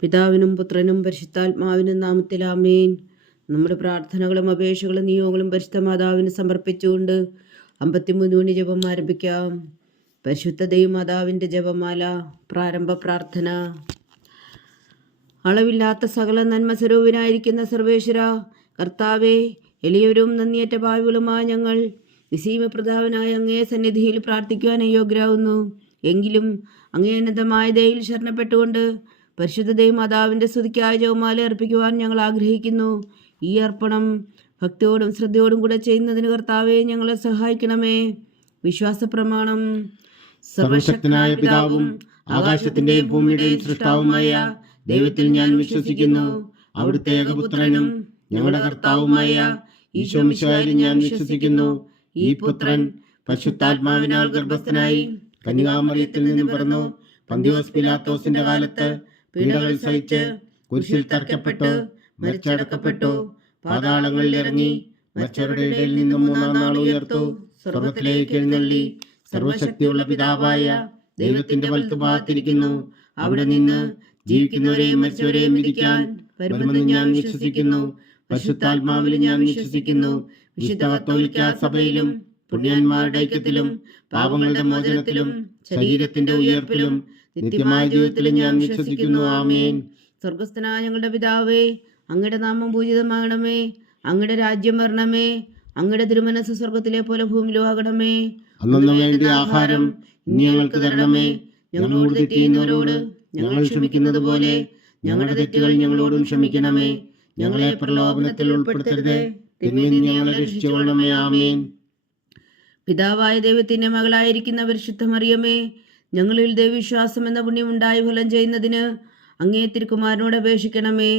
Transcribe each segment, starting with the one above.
പിതാവിനും പുത്രനും പരിശുദ്ധാത്മാവിനും നാമത്തിൽ ആമേൻ. നമ്മുടെ പ്രാർത്ഥനകളും അപേക്ഷകളും നിയോഗങ്ങളും പരിശുദ്ധ മാതാവിന് സമർപ്പിച്ചുകൊണ്ട് 53 മണി ജപം ആരംഭിക്കാം. പരിശുദ്ധ ദൈവമാതാവിൻ്റെ ജപമാല. പ്രാരംഭ പ്രാർത്ഥന. അളവില്ലാത്ത സകല നന്മ സ്വരൂപനായിരിക്കുന്ന സർവേശ്വര കർത്താവേ, എളിയവരും നന്ദിയേറ്റ പാവികളുമായ ഞങ്ങൾ നിസീമപ്രതാപനായ അങ്ങേ സന്നിധിയിൽ പ്രാർത്ഥിക്കുവാൻ അയോഗ്യരാകുന്നു. എങ്കിലും അങ്ങേ അനന്തമായ ദയയിൽ ശരണപ്പെട്ടുകൊണ്ട് പരിശുദ്ധ ദൈവമാതാവിൻ്റെ സ്തുതിക്കായ ജപമാല അർപ്പിക്കുവാൻ ഞങ്ങൾ ആഗ്രഹിക്കുന്നു. ഈ അർപ്പണം ഭക്തിയോടും ശ്രദ്ധയോടും കൂടെ ചെയ്യുന്നതിന് കർത്താവെ ഞങ്ങളെ സഹായിക്കണമേ. വിശ്വാസ പ്രമാണം. സർവശക്തനായ പിതാവും ആകാശത്തിന്റെയും ഭൂമിയുടെയും സൃഷ്ടാവുമായ ദൈവത്തിൽ ഞാൻ വിശ്വസിക്കുന്നു. അവിടുത്തെ ഏകപുത്രനും ഞങ്ങളുടെ കർത്താവുമായ ഈശോ മിശിഹായിൽ ഞാൻ വിശ്വസിക്കുന്നു. ഈ പുത്രൻ പരിശുദ്ധാത്മാവിനാൽ ഗർഭസ്ഥനായി കന്യകാമറിയത്തിൽ നിന്നും പിറന്നു. പന്തിയോസ് പിലാത്തോസിന്റെ കാലത്ത് പീഡകൾ സഹിച്ച് കുരിശിൽ തറയ്ക്കപ്പെട്ടു, മരിച്ചടക്കപ്പെട്ടു, പാതാളങ്ങളിൽ ഇറങ്ങി, മരിച്ചവരുടെ ഇടയിൽ നിന്നും 3-ാം നാൾ ഉയർത്തു, സ്വർഗ്ഗത്തിലേക്ക് എഴുന്നള്ളി, സർവശക്തിയുള്ള പിതാവായ ദൈവത്തിന്റെ വലത്തുഭാഗത്തിരിക്കുന്നു. അവിടെ നിന്ന് ജീവിക്കുന്നവരെയും മരിച്ചവരെയും വിധിക്കാൻ വരുമെന്ന് ഞാൻ വിശ്വസിക്കുന്നു. പരിശുദ്ധാത്മാവിൽ ഞാൻ വിശ്വസിക്കുന്നു. വിശുദ്ധ കത്തോലിക്കാ സഭയിലും പുണ്യന്മാരുടെ ഐക്യത്തിലും പാപങ്ങളുടെ മോചനത്തിലും ശരീരത്തിന്റെ ഉയർപ്പിലും നിത്യമായ ജീവിതത്തിലും ഞാൻ വിശ്വസിക്കുന്നു. ആമേൻ. സ്വർഗസ്ഥനായ ഞങ്ങളുടെ പിതാവേ, അങ്ങയുടെ നാമം പൂജിതമാകണമേ. അങ്ങയുടെ രാജ്യം വരണമേ. അങ്ങയുടെ തിരുമനസ്സ് സ്വർഗത്തിലെ പോലെ ഭൂമിയിലും ആകണമേ. അന്നു വേണ്ട ആഹാരം ഇനി ഞങ്ങൾക്ക് തരണമേ. ഞങ്ങളോട് തെറ്റ് ചെയ്യുന്നവരോട് ഞങ്ങൾ ക്ഷമിക്കുന്നത് പോലെ ഞങ്ങളുടെ തെറ്റുകൾ ഞങ്ങളോടും ക്ഷമിക്കണമേ. ഞങ്ങളെ പ്രലോഭനത്തിൽ ഉൾപ്പെടുത്തരുത്, തിന്മയിൽ നിന്ന് ഞങ്ങളെ രക്ഷിച്ചുകൊള്ളണമേ. ആമേൻ. പിതാവായ ദൈവത്തിന്റെ മകളായിരിക്കുന്ന പരിശുദ്ധ മറിയമേ, ഞങ്ങളിൽ ദൈവവിശ്വാസം എന്ന പുണ്യമുണ്ടായി ഫലം ചെയ്യുന്നതിന് അങ്ങേ തിരുക്കുമാരനോട് അപേക്ഷിക്കണമേ.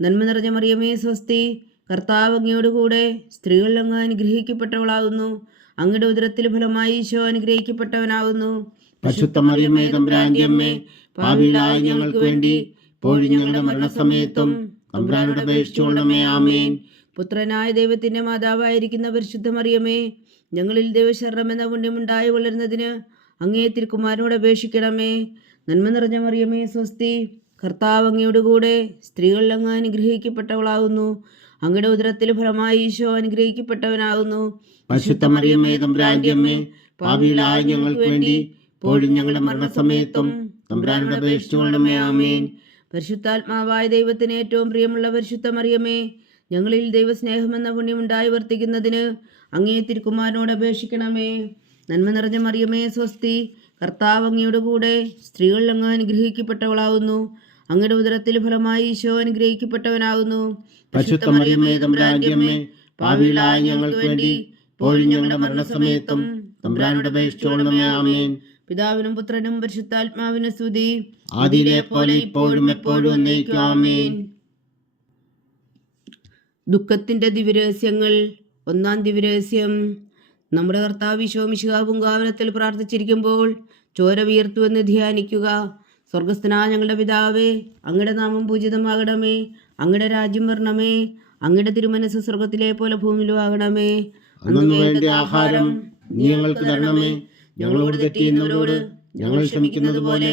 നന്മ നിറഞ്ഞ മറിയമേ സ്വസ്തി, കർത്താവ് അങ്ങയോടുകൂടെ സ്ത്രീകൾ അങ്ങ് അനുഗ്രഹിക്കപ്പെട്ടവളാകുന്നു. അങ്ങയുടെ ഉദരത്തിൽ ഫലമായി ഈശോ അനുഗ്രഹിക്കപ്പെട്ടവനാകുന്നു. പരിശുദ്ധ മറിയമേ തമ്പുരാന്റെ അമ്മേ, പാപികളായ ഞങ്ങൾക്ക് വേണ്ടി ഇപ്പോഴും ഞങ്ങളുടെ മരണസമയത്തും തമ്പുരാനോട് അപേക്ഷിച്ചുകൊള്ളണമേ. ആമേൻ. പുത്രനായ ദൈവത്തിന്റെ മാതാവായിരിക്കുന്ന പരിശുദ്ധ മറിയമേ, ഞങ്ങളിൽ ദൈവശരണം എന്ന പുണ്യമുണ്ടായി വളരുന്നതിന് അങ്ങേ തിരുക്കുമാരനോട് അപേക്ഷിക്കണമേ. നന്മ നിറഞ്ഞ മറിയമേ സ്വസ്തി, കർത്താവ് അങ്ങയോടുകൂടെ സ്ത്രീകൾ അങ്ങ് അനുഗ്രഹിക്കപ്പെട്ടവളാകുന്നു. അങ്ങയുടെ ഉദരത്തിൽ ഫലമായി ഈശോ അനുഗ്രഹിക്കപ്പെട്ടവനാകുന്നു. പരിശുദ്ധ മറിയമേ തമ്പുരാന്റെ അമ്മേ, പാപികളായ ഞങ്ങൾക്ക് വേണ്ടി ഇപ്പോഴും ഞങ്ങളുടെ മരണസമയത്തും തമ്പുരാനോട് അപേക്ഷിച്ചുകൊള്ളണമേ. ആമേൻ. പരിശുദ്ധാത്മാവായ ദൈവത്തിന് ഏറ്റവും പ്രിയമുള്ള പരിശുദ്ധ മറിയമേ, ഞങ്ങളിൽ ദൈവസ്നേഹമെന്ന പുണ്യമുണ്ടായി വർത്തിക്കുന്നതിന് അങ്ങേ തിരുക്കുമാരനോട് അപേക്ഷിക്കണമേ. നന്മ നിറഞ്ഞ മറിയമേ സ്വസ്തി, കർത്താവ് അങ്ങയോടുകൂടെ സ്ത്രീകൾ അങ്ങ് അനുഗ്രഹിക്കപ്പെട്ടവളാകുന്നു. അങ്ങയുടെ ഉദരത്തിൽ ഫലമായി ഈശോ അനുഗ്രഹിക്കപ്പെട്ടവനാകുന്നു. പരിശുദ്ധ മറിയമേ തമ്പുരാന്റെ അമ്മേ, പാപികളായ ഞങ്ങൾക്ക് വേണ്ടി ഇപ്പോഴും ഞങ്ങളുടെ മരണസമയത്തും തമ്പുരാനോട് അപേക്ഷിച്ചുകൊള്ളണമേ. ആമേൻ. പിതാവിനും പുത്രനും പരിശുദ്ധാത്മാവിനും സ്തുതി, ആദിയിലെ പോലെ ഇപ്പോഴും എപ്പോഴും എന്നേക്കും. ആമേൻ. ദുഃഖത്തിന്റെ ദിവ്യരഹസ്യങ്ങൾ. 1-ാം ദിവ്യരഹസ്യം. നമ്മുടെ കർത്താവ് ഈശോ മിശിഹാ പൂങ്കാവനത്തിൽ പ്രാർത്ഥിച്ചിരിക്കുമ്പോൾ ചോര വീർത്തുവെന്ന് ധ്യാനിക്കുക. സ്വർഗസ്ഥനായ ഞങ്ങളുടെ പിതാവേ, അങ്ങയുടെ നാമം പൂജിതമാകണമേ. അങ്ങയുടെ രാജ്യം വരണമേ. അങ്ങയുടെ തിരുമനസ്സ് സ്വർഗത്തിലെ പോലെ ഭൂമിയിലും ആകണമേ. അന്നു വേണ്ട ആഹാരം നീ ഞങ്ങൾക്ക് തരണമേ. ഞങ്ങളോട് തെറ്റ് ചെയ്യുന്നവരോട് ഞങ്ങൾ ക്ഷമിക്കുന്നത് പോലെ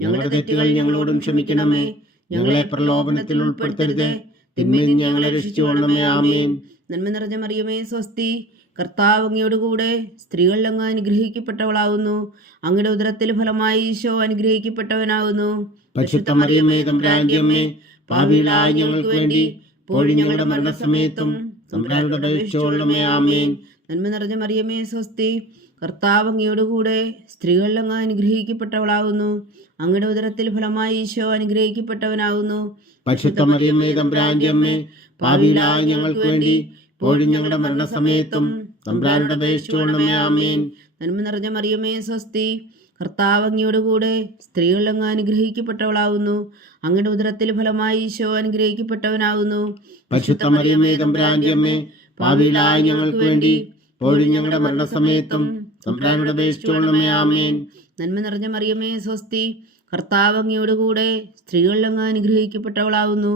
ഞങ്ങളുടെ തെറ്റുകൾ ഞങ്ങളോടും ക്ഷമിക്കണമേ. ഞങ്ങളെ പ്രലോഭനത്തിൽ ഉൾപ്പെടുത്തരുത്, തിന്മയിൽ നിന്ന് ഞങ്ങളെ രക്ഷിച്ചുകൊള്ളണമേ. ആമേൻ. നന്മ നിറഞ്ഞ മറിയമേ സ്വസ്തി, കർത്താവ് അങ്ങയോടുകൂടെ സ്ത്രീകൾ അങ്ങ് അനുഗ്രഹിക്കപ്പെട്ടവളാകുന്നു. അങ്ങയുടെ ഉദരത്തിൽ ഫലമായി ഈശോ അനുഗ്രഹിക്കപ്പെട്ടവനാകുന്നു. പരിശുദ്ധ മറിയമേ തമ്പുരാന്റെ അമ്മേ, പാപികളായ ഞങ്ങൾക്ക് വേണ്ടി ഇപ്പോഴും ഞങ്ങളുടെ മരണസമയത്തും തമ്പുരാനോട് അപേക്ഷിച്ചുകൊള്ളണമേ. ആമേൻ. നന്മ നിറഞ്ഞ മറിയമേ സ്വസ്തി, കർത്താവ് അങ്ങയോടുകൂടെ സ്ത്രീകൾ അങ്ങ് അനുഗ്രഹിക്കപ്പെട്ടവളാകുന്നു. അങ്ങയുടെ ഉദരത്തിൽ ഫലമായി ഈശോ അനുഗ്രഹിക്കപ്പെട്ടവനാകുന്നു. പരിശുദ്ധ മറിയമേ തമ്പുരാന്റെ അമ്മേ, പാപികളായ ഞങ്ങൾക്ക് വേണ്ടി ഇപ്പോഴും ഞങ്ങളുടെ മരണസമയത്തും തമ്പുരാനോട് അപേക്ഷിച്ചുകൊള്ളണമേ. ആമേൻ. നന്മ നിറഞ്ഞ മറിയമേ സ്വസ്തി, കർത്താവ് അങ്ങയോടുകൂടെ സ്ത്രീകൾ അങ്ങ് അനുഗ്രഹിക്കപ്പെട്ടവളാകുന്നു. അങ്ങയുടെ ഉദരത്തിൽ ഫലമായി ഈശോ അനുഗ്രഹിക്കപ്പെട്ടവനാകുന്നു. പരിശുദ്ധ മറിയമേ തമ്പുരാന്റെ അമ്മേ, പാപികളായ ഞങ്ങൾക്ക് വേണ്ടി ഇപ്പോഴും ഞങ്ങളുടെ മരണസമയത്തും തമ്പുരാനോട് അപേക്ഷിച്ചുകൊള്ളണമേ. ആമേൻ. നന്മ നിറഞ്ഞ മറിയമേ സ്വസ്തി, കർത്താവ് അങ്ങയോടുകൂടെ സ്ത്രീകൾ അങ്ങ് അനുഗ്രഹിക്കപ്പെട്ടവളാകുന്നു.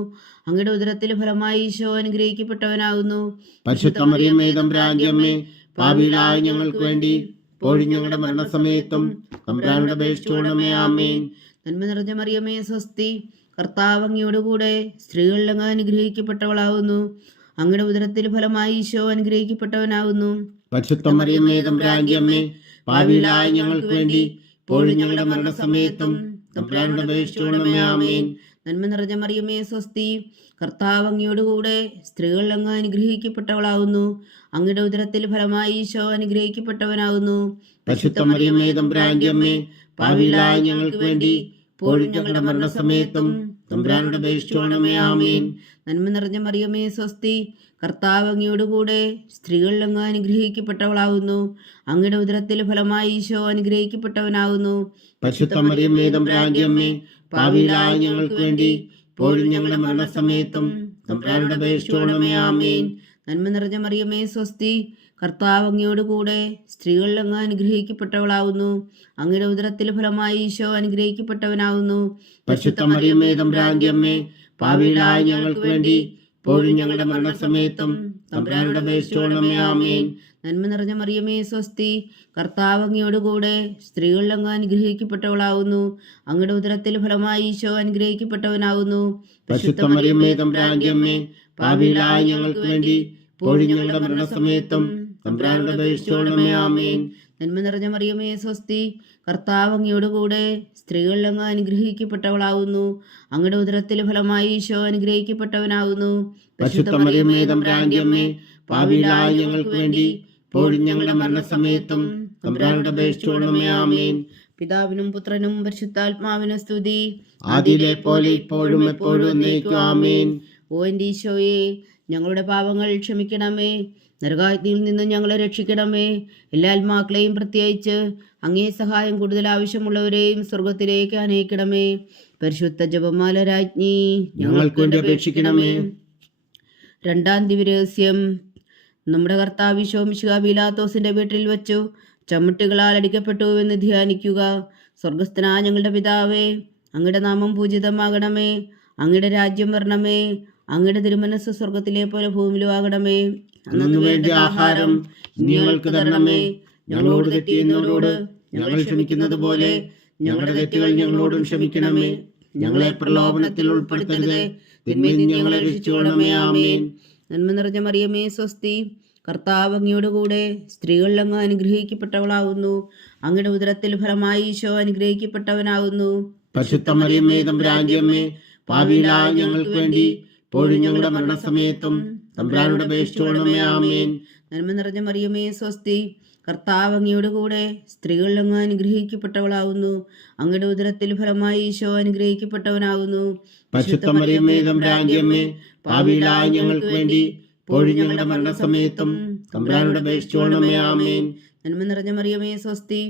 അങ്ങയുടെ ഉദരത്തിൽ ഫലമായി ഈശോ അനുഗ്രഹിക്കപ്പെട്ടവനാകുന്നു. പരിശുദ്ധ മറിയമേ തമ്പുരാന്റെ അമ്മേ, പാപികളായ ഞങ്ങൾക്ക് വേണ്ടി ഇപ്പോഴും ഞങ്ങളുടെ മരണസമയത്തും തമ്പുരാനോട് അപേക്ഷിച്ചുകൊള്ളണമേ. ആമേൻ. നന്മ നിറഞ്ഞ മറിയമേ സ്വസ്തി, കർത്താവ് അങ്ങയോടുകൂടെ സ്ത്രീകളിൽ അങ്ങ് അനുഗ്രഹിക്കപ്പെട്ടവളാവുന്നു. അങ്ങയുടെ ഉദരത്തിൽ ഫലമായി ഈശോ അനുഗ്രഹിക്കപ്പെട്ടവനാവുന്നു. പരിശുദ്ധ മറിയമേ തമ്പുരാന്റെ അമ്മേ, പാപികളായ ഞങ്ങൾക്ക് വേണ്ടി ഇപ്പോഴും ഞങ്ങളുടെ മരണസമയത്തും തമ്പുരാനോട് അപേക്ഷിച്ചുകൊള്ളണമേ. ആമേൻ. നന്മ നിറഞ്ഞ മറിയമേ സ്വസ്തി, കർത്താവ് അങ്ങയോടുകൂടെ സ്ത്രീകളിൽ അങ്ങ് അനുഗ്രഹിക്കപ്പെട്ടവളാവുന്നു. അങ്ങയുടെ ഉദരത്തിൽ ഫലമായി ഈശോ അനുഗ്രഹിക്കപ്പെട്ടവനാവുന്നു. പരിശുദ്ധ മറിയമേ തമ്പുരാന്റെ അമ്മേ, പാപികളായ ഞങ്ങൾക്ക് വേണ്ടി ഇപ്പോഴും ഞങ്ങളുടെ മരണസമയത്തും തമ്പുരാനോട് അപേക്ഷിച്ചുകൊള്ളണമേ. ആമേൻ. നന്മ നിറഞ്ഞ മറിയമേ സ്വസ്തി, കർത്താവ് അങ്ങയോടുകൂടെ സ്ത്രീകളിൽ അങ്ങ് അനുഗ്രഹിക്കപ്പെട്ടവളാവുന്നു. അങ്ങയുടെ ഉദരത്തിൽ ഫലമായി ഈശോ അനുഗ്രഹിക്കപ്പെട്ടവനാവുന്നു. പരിശുദ്ധ മറിയമേ തമ്പുരാന്റെ അമ്മേ, പാപികളായ ഞങ്ങൾക്ക് വേണ്ടി ഇപ്പോഴും ഞങ്ങളുടെ മരണസമയത്തും തമ്പുരാനോട് അപേക്ഷിച്ചുകൊള്ളണമേ. ആമേൻ. നന്മ നിറഞ്ഞ മറിയമേ സ്വസ്തി, കർത്താവ് അങ്ങയോടുകൂടെ സ്ത്രീകളിൽ അങ്ങ് അനുഗ്രഹിക്കപ്പെട്ടവളാവുന്നു. അങ്ങയുടെ ഉദരത്തിൽ ഫലമായി ഈശോ അനുഗ്രഹിക്കപ്പെട്ടവനാവുന്നു. പരിശുദ്ധ മറിയമേ തമ്പുരാന്റെ അമ്മേ, പാപികളായ ഞങ്ങൾക്ക് വേണ്ടി ഇപ്പോഴും ഞങ്ങളുടെ മരണസമയത്തും തമ്പുരാനോട് അപേക്ഷിച്ചുകൊള്ളണമേ. ആമേൻ. നന്മ നിറഞ്ഞ മറിയമേ സ്വസ്തി, കർത്താവ് അങ്ങയോടുകൂടെ സ്ത്രീകളിൽ അങ്ങ് അനുഗ്രഹിക്കപ്പെട്ടവളാവുന്നു. അങ്ങയുടെ ഉദരത്തിൽ ഫലമായി ഈശോ അനുഗ്രഹിക്കപ്പെട്ടവനാവുന്നു. പരിശുദ്ധ മറിയമേ തമ്പുരാന്റെ അമ്മേ, പാപികളായ ഞങ്ങൾക്ക് വേണ്ടി ഇപ്പോഴും ഞങ്ങളുടെ മരണസമയത്തും തമ്പുരാനോട് അപേക്ഷിച്ചുകൊള്ളണമേ. ആമേൻ. നന്മ നിറഞ്ഞ മറിയമേ സ്വസ്തി, കർത്താവ് അങ്ങയോടുകൂടെ സ്ത്രീകളിൽ അങ്ങ് അനുഗ്രഹിക്കപ്പെട്ടവളാവുന്നു. അങ്ങയുടെ ഉദരത്തിൽ ഫലമായി ഈശോ അനുഗ്രഹിക്കപ്പെട്ടവനാവുന്നു. പരിശുദ്ധ മറിയമേ തമ്പുരാന്റെ അമ്മേ, പാപികളായ ഞങ്ങൾക്ക് വേണ്ടി ഇപ്പോഴും ഞങ്ങളുടെ മരണസമയത്തും തമ്പുരാനോട് അപേക്ഷിച്ചുകൊള്ളണമേ. ആമേൻ. പിതാവിനും പുത്രനും പരിശുദ്ധാത്മാവിനും സ്തുതി, ആദിയിലെ പോലെ ഇപ്പോഴും എപ്പോഴും എന്നേക്കും. ആമേൻ. ഓ എൻ്റെ ഈശോയെ, ഞങ്ങളുടെ പാപങ്ങൾ ക്ഷമിക്കണമേ. നരകാഗ്നിയിൽ നിന്ന് ഞങ്ങളെ രക്ഷിക്കണമേ. എല്ലാ ആത്മാക്കളെയും പ്രത്യേകിച്ച് അങ്ങേ സഹായം കൂടുതൽ ആവശ്യമുള്ളവരെയും സ്വർഗത്തിലേക്ക് അനയിക്കണമേ. പരിശുദ്ധ ജപമാല രാജ്ഞി, ഞങ്ങൾക്ക് വേണ്ടി അപേക്ഷിക്കണമേ. രണ്ടാം ദിവ്യരഹസ്യം. നമ്മുടെ കർത്താവ് ഈശോ മിശിഹാ പീലാത്തോസിന്റെ വീട്ടിൽ വച്ചു ചമ്മട്ടുകളാൽ അടിക്കപ്പെട്ടുവെന്ന് ധ്യാനിക്കുക. സ്വർഗസ്ഥനായ ഞങ്ങളുടെ പിതാവേ, അങ്ങയുടെ നാമം പൂജിതമാകണമേ. അങ്ങയുടെ രാജ്യം വരണമേ. അങ്ങയുടെ തിരുമനസ് സ്വർഗത്തിലെ പോലെ ഭൂമിയിലും ആകണമേ. അന്നു വേണ്ടി ആഹാരം ഞങ്ങൾക്ക് തരണമേ. ഞങ്ങളോട് തെറ്റ് ചെയ്യുന്നവരോട് ഞങ്ങൾ ക്ഷമിക്കുന്നത് പോലെ ഞങ്ങളുടെ തെറ്റുകൾ ഞങ്ങളോടും ക്ഷമിക്കണമേ. ഞങ്ങളെ പ്രലോഭനത്തിൽ ഉൾപ്പെടുത്തരുതേ, തിന്മയിൽ നിന്ന് ഞങ്ങളെ രക്ഷിച്ചുകൊള്ളണമേ. ആമേൻ. നന്മ നിറഞ്ഞ മറിയമേ സ്വസ്തി, കർത്താവ് അങ്ങയോടുകൂടെ സ്ത്രീകളിൽ അങ്ങ് അനുഗ്രഹിക്കപ്പെട്ടവളാവുന്നു. അങ്ങയുടെ ഉദരത്തിൽ ഫലമായി ഈശോ അനുഗ്രഹിക്കപ്പെട്ടവനാവുന്നു. പരിശുദ്ധ മറിയമേ തമ്പുരാന്റെ അമ്മേ, പാപികളായ ഞങ്ങൾക്ക് വേണ്ടി ഇപ്പോഴും ഞങ്ങളുടെ മരണസമയത്തും തമ്പുരാനോട് അപേക്ഷിച്ചുകൊള്ളണമേ. ആമേൻ. നന്മ നിറഞ്ഞ മറിയമേ സ്വസ്തി, കർത്താവ് അങ്ങയോടുകൂടെ സ്ത്രീകളിൽ അങ്ങ് അനുഗ്രഹിക്കപ്പെട്ടവളാവുന്നു. അങ്ങയുടെ ഉദരത്തിൽ ഫലമായി ഈശോ അനുഗ്രഹിക്കപ്പെട്ടവനാവുന്നു. പരിശുദ്ധ മറിയമേ തമ്പുരാന്റെ അമ്മേ, പാപികളായ ഞങ്ങൾക്ക് വേണ്ടി ഇപ്പോഴും ഞങ്ങളുടെ മരണസമയത്തും തമ്പുരാനോട് അപേക്ഷിച്ചുകൊള്ളണമേ. ആമേൻ. നന്മ നിറഞ്ഞ മറിയമേ സ്വസ്തി,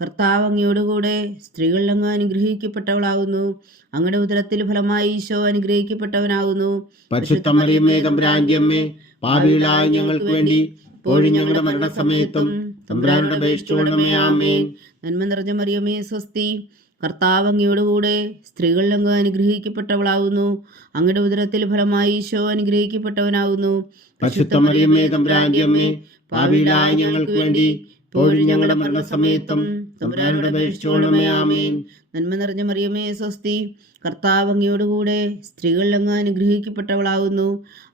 കർത്താവ് അങ്ങയോടുകൂടെ സ്ത്രീകളിൽ അങ്ങ് അനുഗ്രഹിക്കപ്പെട്ടവളാവുന്നു. അങ്ങയുടെ ഉദരത്തിൽ ഫലമായി ഈശോ അനുഗ്രഹിക്കപ്പെട്ടവനാകുന്നു. പരിശുദ്ധ മറിയമേ തമ്പുരാന്റെ അമ്മേ, പാപികളായ ഞങ്ങൾക്ക് വേണ്ടി ഇപ്പോഴും ഞങ്ങളുടെ മരണസമയത്തും തമ്പുരാനോട് അപേക്ഷിച്ചുകൊള്ളണമേ. ആമേൻ. നന്മ നിറഞ്ഞ മറിയമേ സ്വസ്തി, കർത്താവ് അങ്ങയോടുകൂടെ സ്ത്രീകളിൽ അങ്ങ് അനുഗ്രഹിക്കപ്പെട്ടവളാവുന്നു. അങ്ങയുടെ ഉദരത്തിൽ ഫലമായി ഈശോ അനുഗ്രഹിക്കപ്പെട്ടവനാകുന്നു. പരിശുദ്ധ മറിയമേ തമ്പുരാന്റെ അമ്മേ, പാപികളായ ഞങ്ങൾക്ക് വേണ്ടി ഇപ്പോഴും ഞങ്ങളുടെ മരണസമയത്തും തമ്പുരാനോട് അപേക്ഷിച്ചുകൊള്ളണമേ. ആമേൻ. നന്മ നിറഞ്ഞ മറിയമേ സ്വസ്തി, കർത്താവ് അങ്ങയോടുകൂടെ സ്ത്രീകളിൽ അങ്ങ് അനുഗ്രഹിക്കപ്പെട്ടവളാവുന്നു.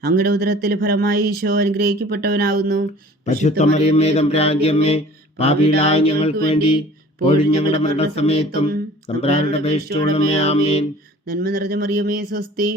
അങ്ങയുടെ ഉദരത്തിൽ ഫലമായി ഈശോ അനുഗ്രഹിക്കപ്പെട്ടവനാകുന്നു. പരിശുദ്ധ മറിയമേ തമ്പുരാന്റെ അമ്മേ, പാപികളായ ഞങ്ങൾക്ക് വേണ്ടി ഇപ്പോഴും ഞങ്ങളുടെ മരണസമയത്തും തമ്പുരാനോട് അപേക്ഷിച്ചുകൊള്ളണമേ. ആമേൻ. നന്മ നിറഞ്ഞ മറിയമേ സ്വസ്തി,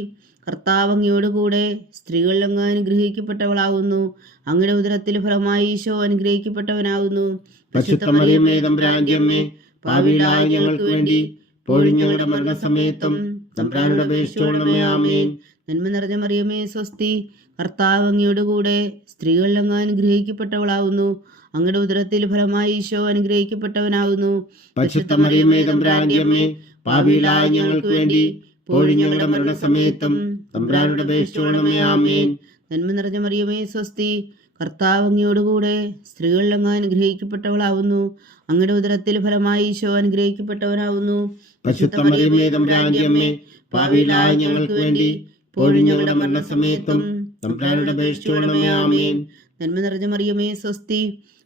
കർത്താവ് അങ്ങയോടുകൂടെ സ്ത്രീകളിൽ അങ്ങ് അനുഗ്രഹിക്കപ്പെട്ടവളാവുന്നു. അങ്ങയുടെ ഉദരത്തിൽ ഫലമായി ഈശോ അനുഗ്രഹിക്കപ്പെട്ടവനാകുന്നു. പരിശുദ്ധ മറിയമേ തമ്പുരാന്റെ അമ്മേ, പാപികളായ ഞങ്ങൾക്ക് വേണ്ടി ഇപ്പോഴും ഞങ്ങളുടെ മരണസമയത്തും തമ്പുരാനോട് അപേക്ഷിച്ചുകൊള്ളണമേ. ആമേൻ. നന്മ നിറഞ്ഞ മറിയമേ സ്വസ്തി, കർത്താവ് അങ്ങയോടുകൂടെ സ്ത്രീകളിൽ അങ്ങ് അനുഗ്രഹിക്കപ്പെട്ടവളാവുന്നു. അങ്ങയുടെ ഉദരത്തിൽ ഫലമായി ഈശോ അനുഗ്രഹിക്കപ്പെട്ടവനാകുന്നു. പരിശുദ്ധ മറിയമേ തമ്പുരാന്റെ അമ്മേ, പാപികളായ ഞങ്ങൾക്ക് വേണ്ടി ഇപ്പോഴും ഞങ്ങളുടെ മരണസമയത്തും തമ്പുരാനോട് അപേക്ഷിച്ചുകൊള്ളണമേ. ആമേൻ. നന്മ നിറഞ്ഞ മറിയമേ സ്വസ്തി, കർത്താവ് അങ്ങയോടുകൂടെ സ്ത്രീകളിൽ അങ്ങ് അനുഗ്രഹിക്കപ്പെട്ടവളാവുന്നു. അങ്ങയുടെ ഉദരത്തിൽ ഫലമായി ഈശോ അനുഗ്രഹിക്കപ്പെട്ടവനാകുന്നു. പരിശുദ്ധ മറിയമേ തമ്പുരാന്റെ അമ്മേ, പാപികളായ ഞങ്ങൾക്ക് വേണ്ടി ഇപ്പോഴും ഞങ്ങളുടെ മരണസമയത്തും തമ്പുരാനോട് അപേക്ഷിച്ചുകൊള്ളണമേ. ആമേൻ. നന്മ നിറഞ്ഞ മറിയമേ സ്വസ്തി,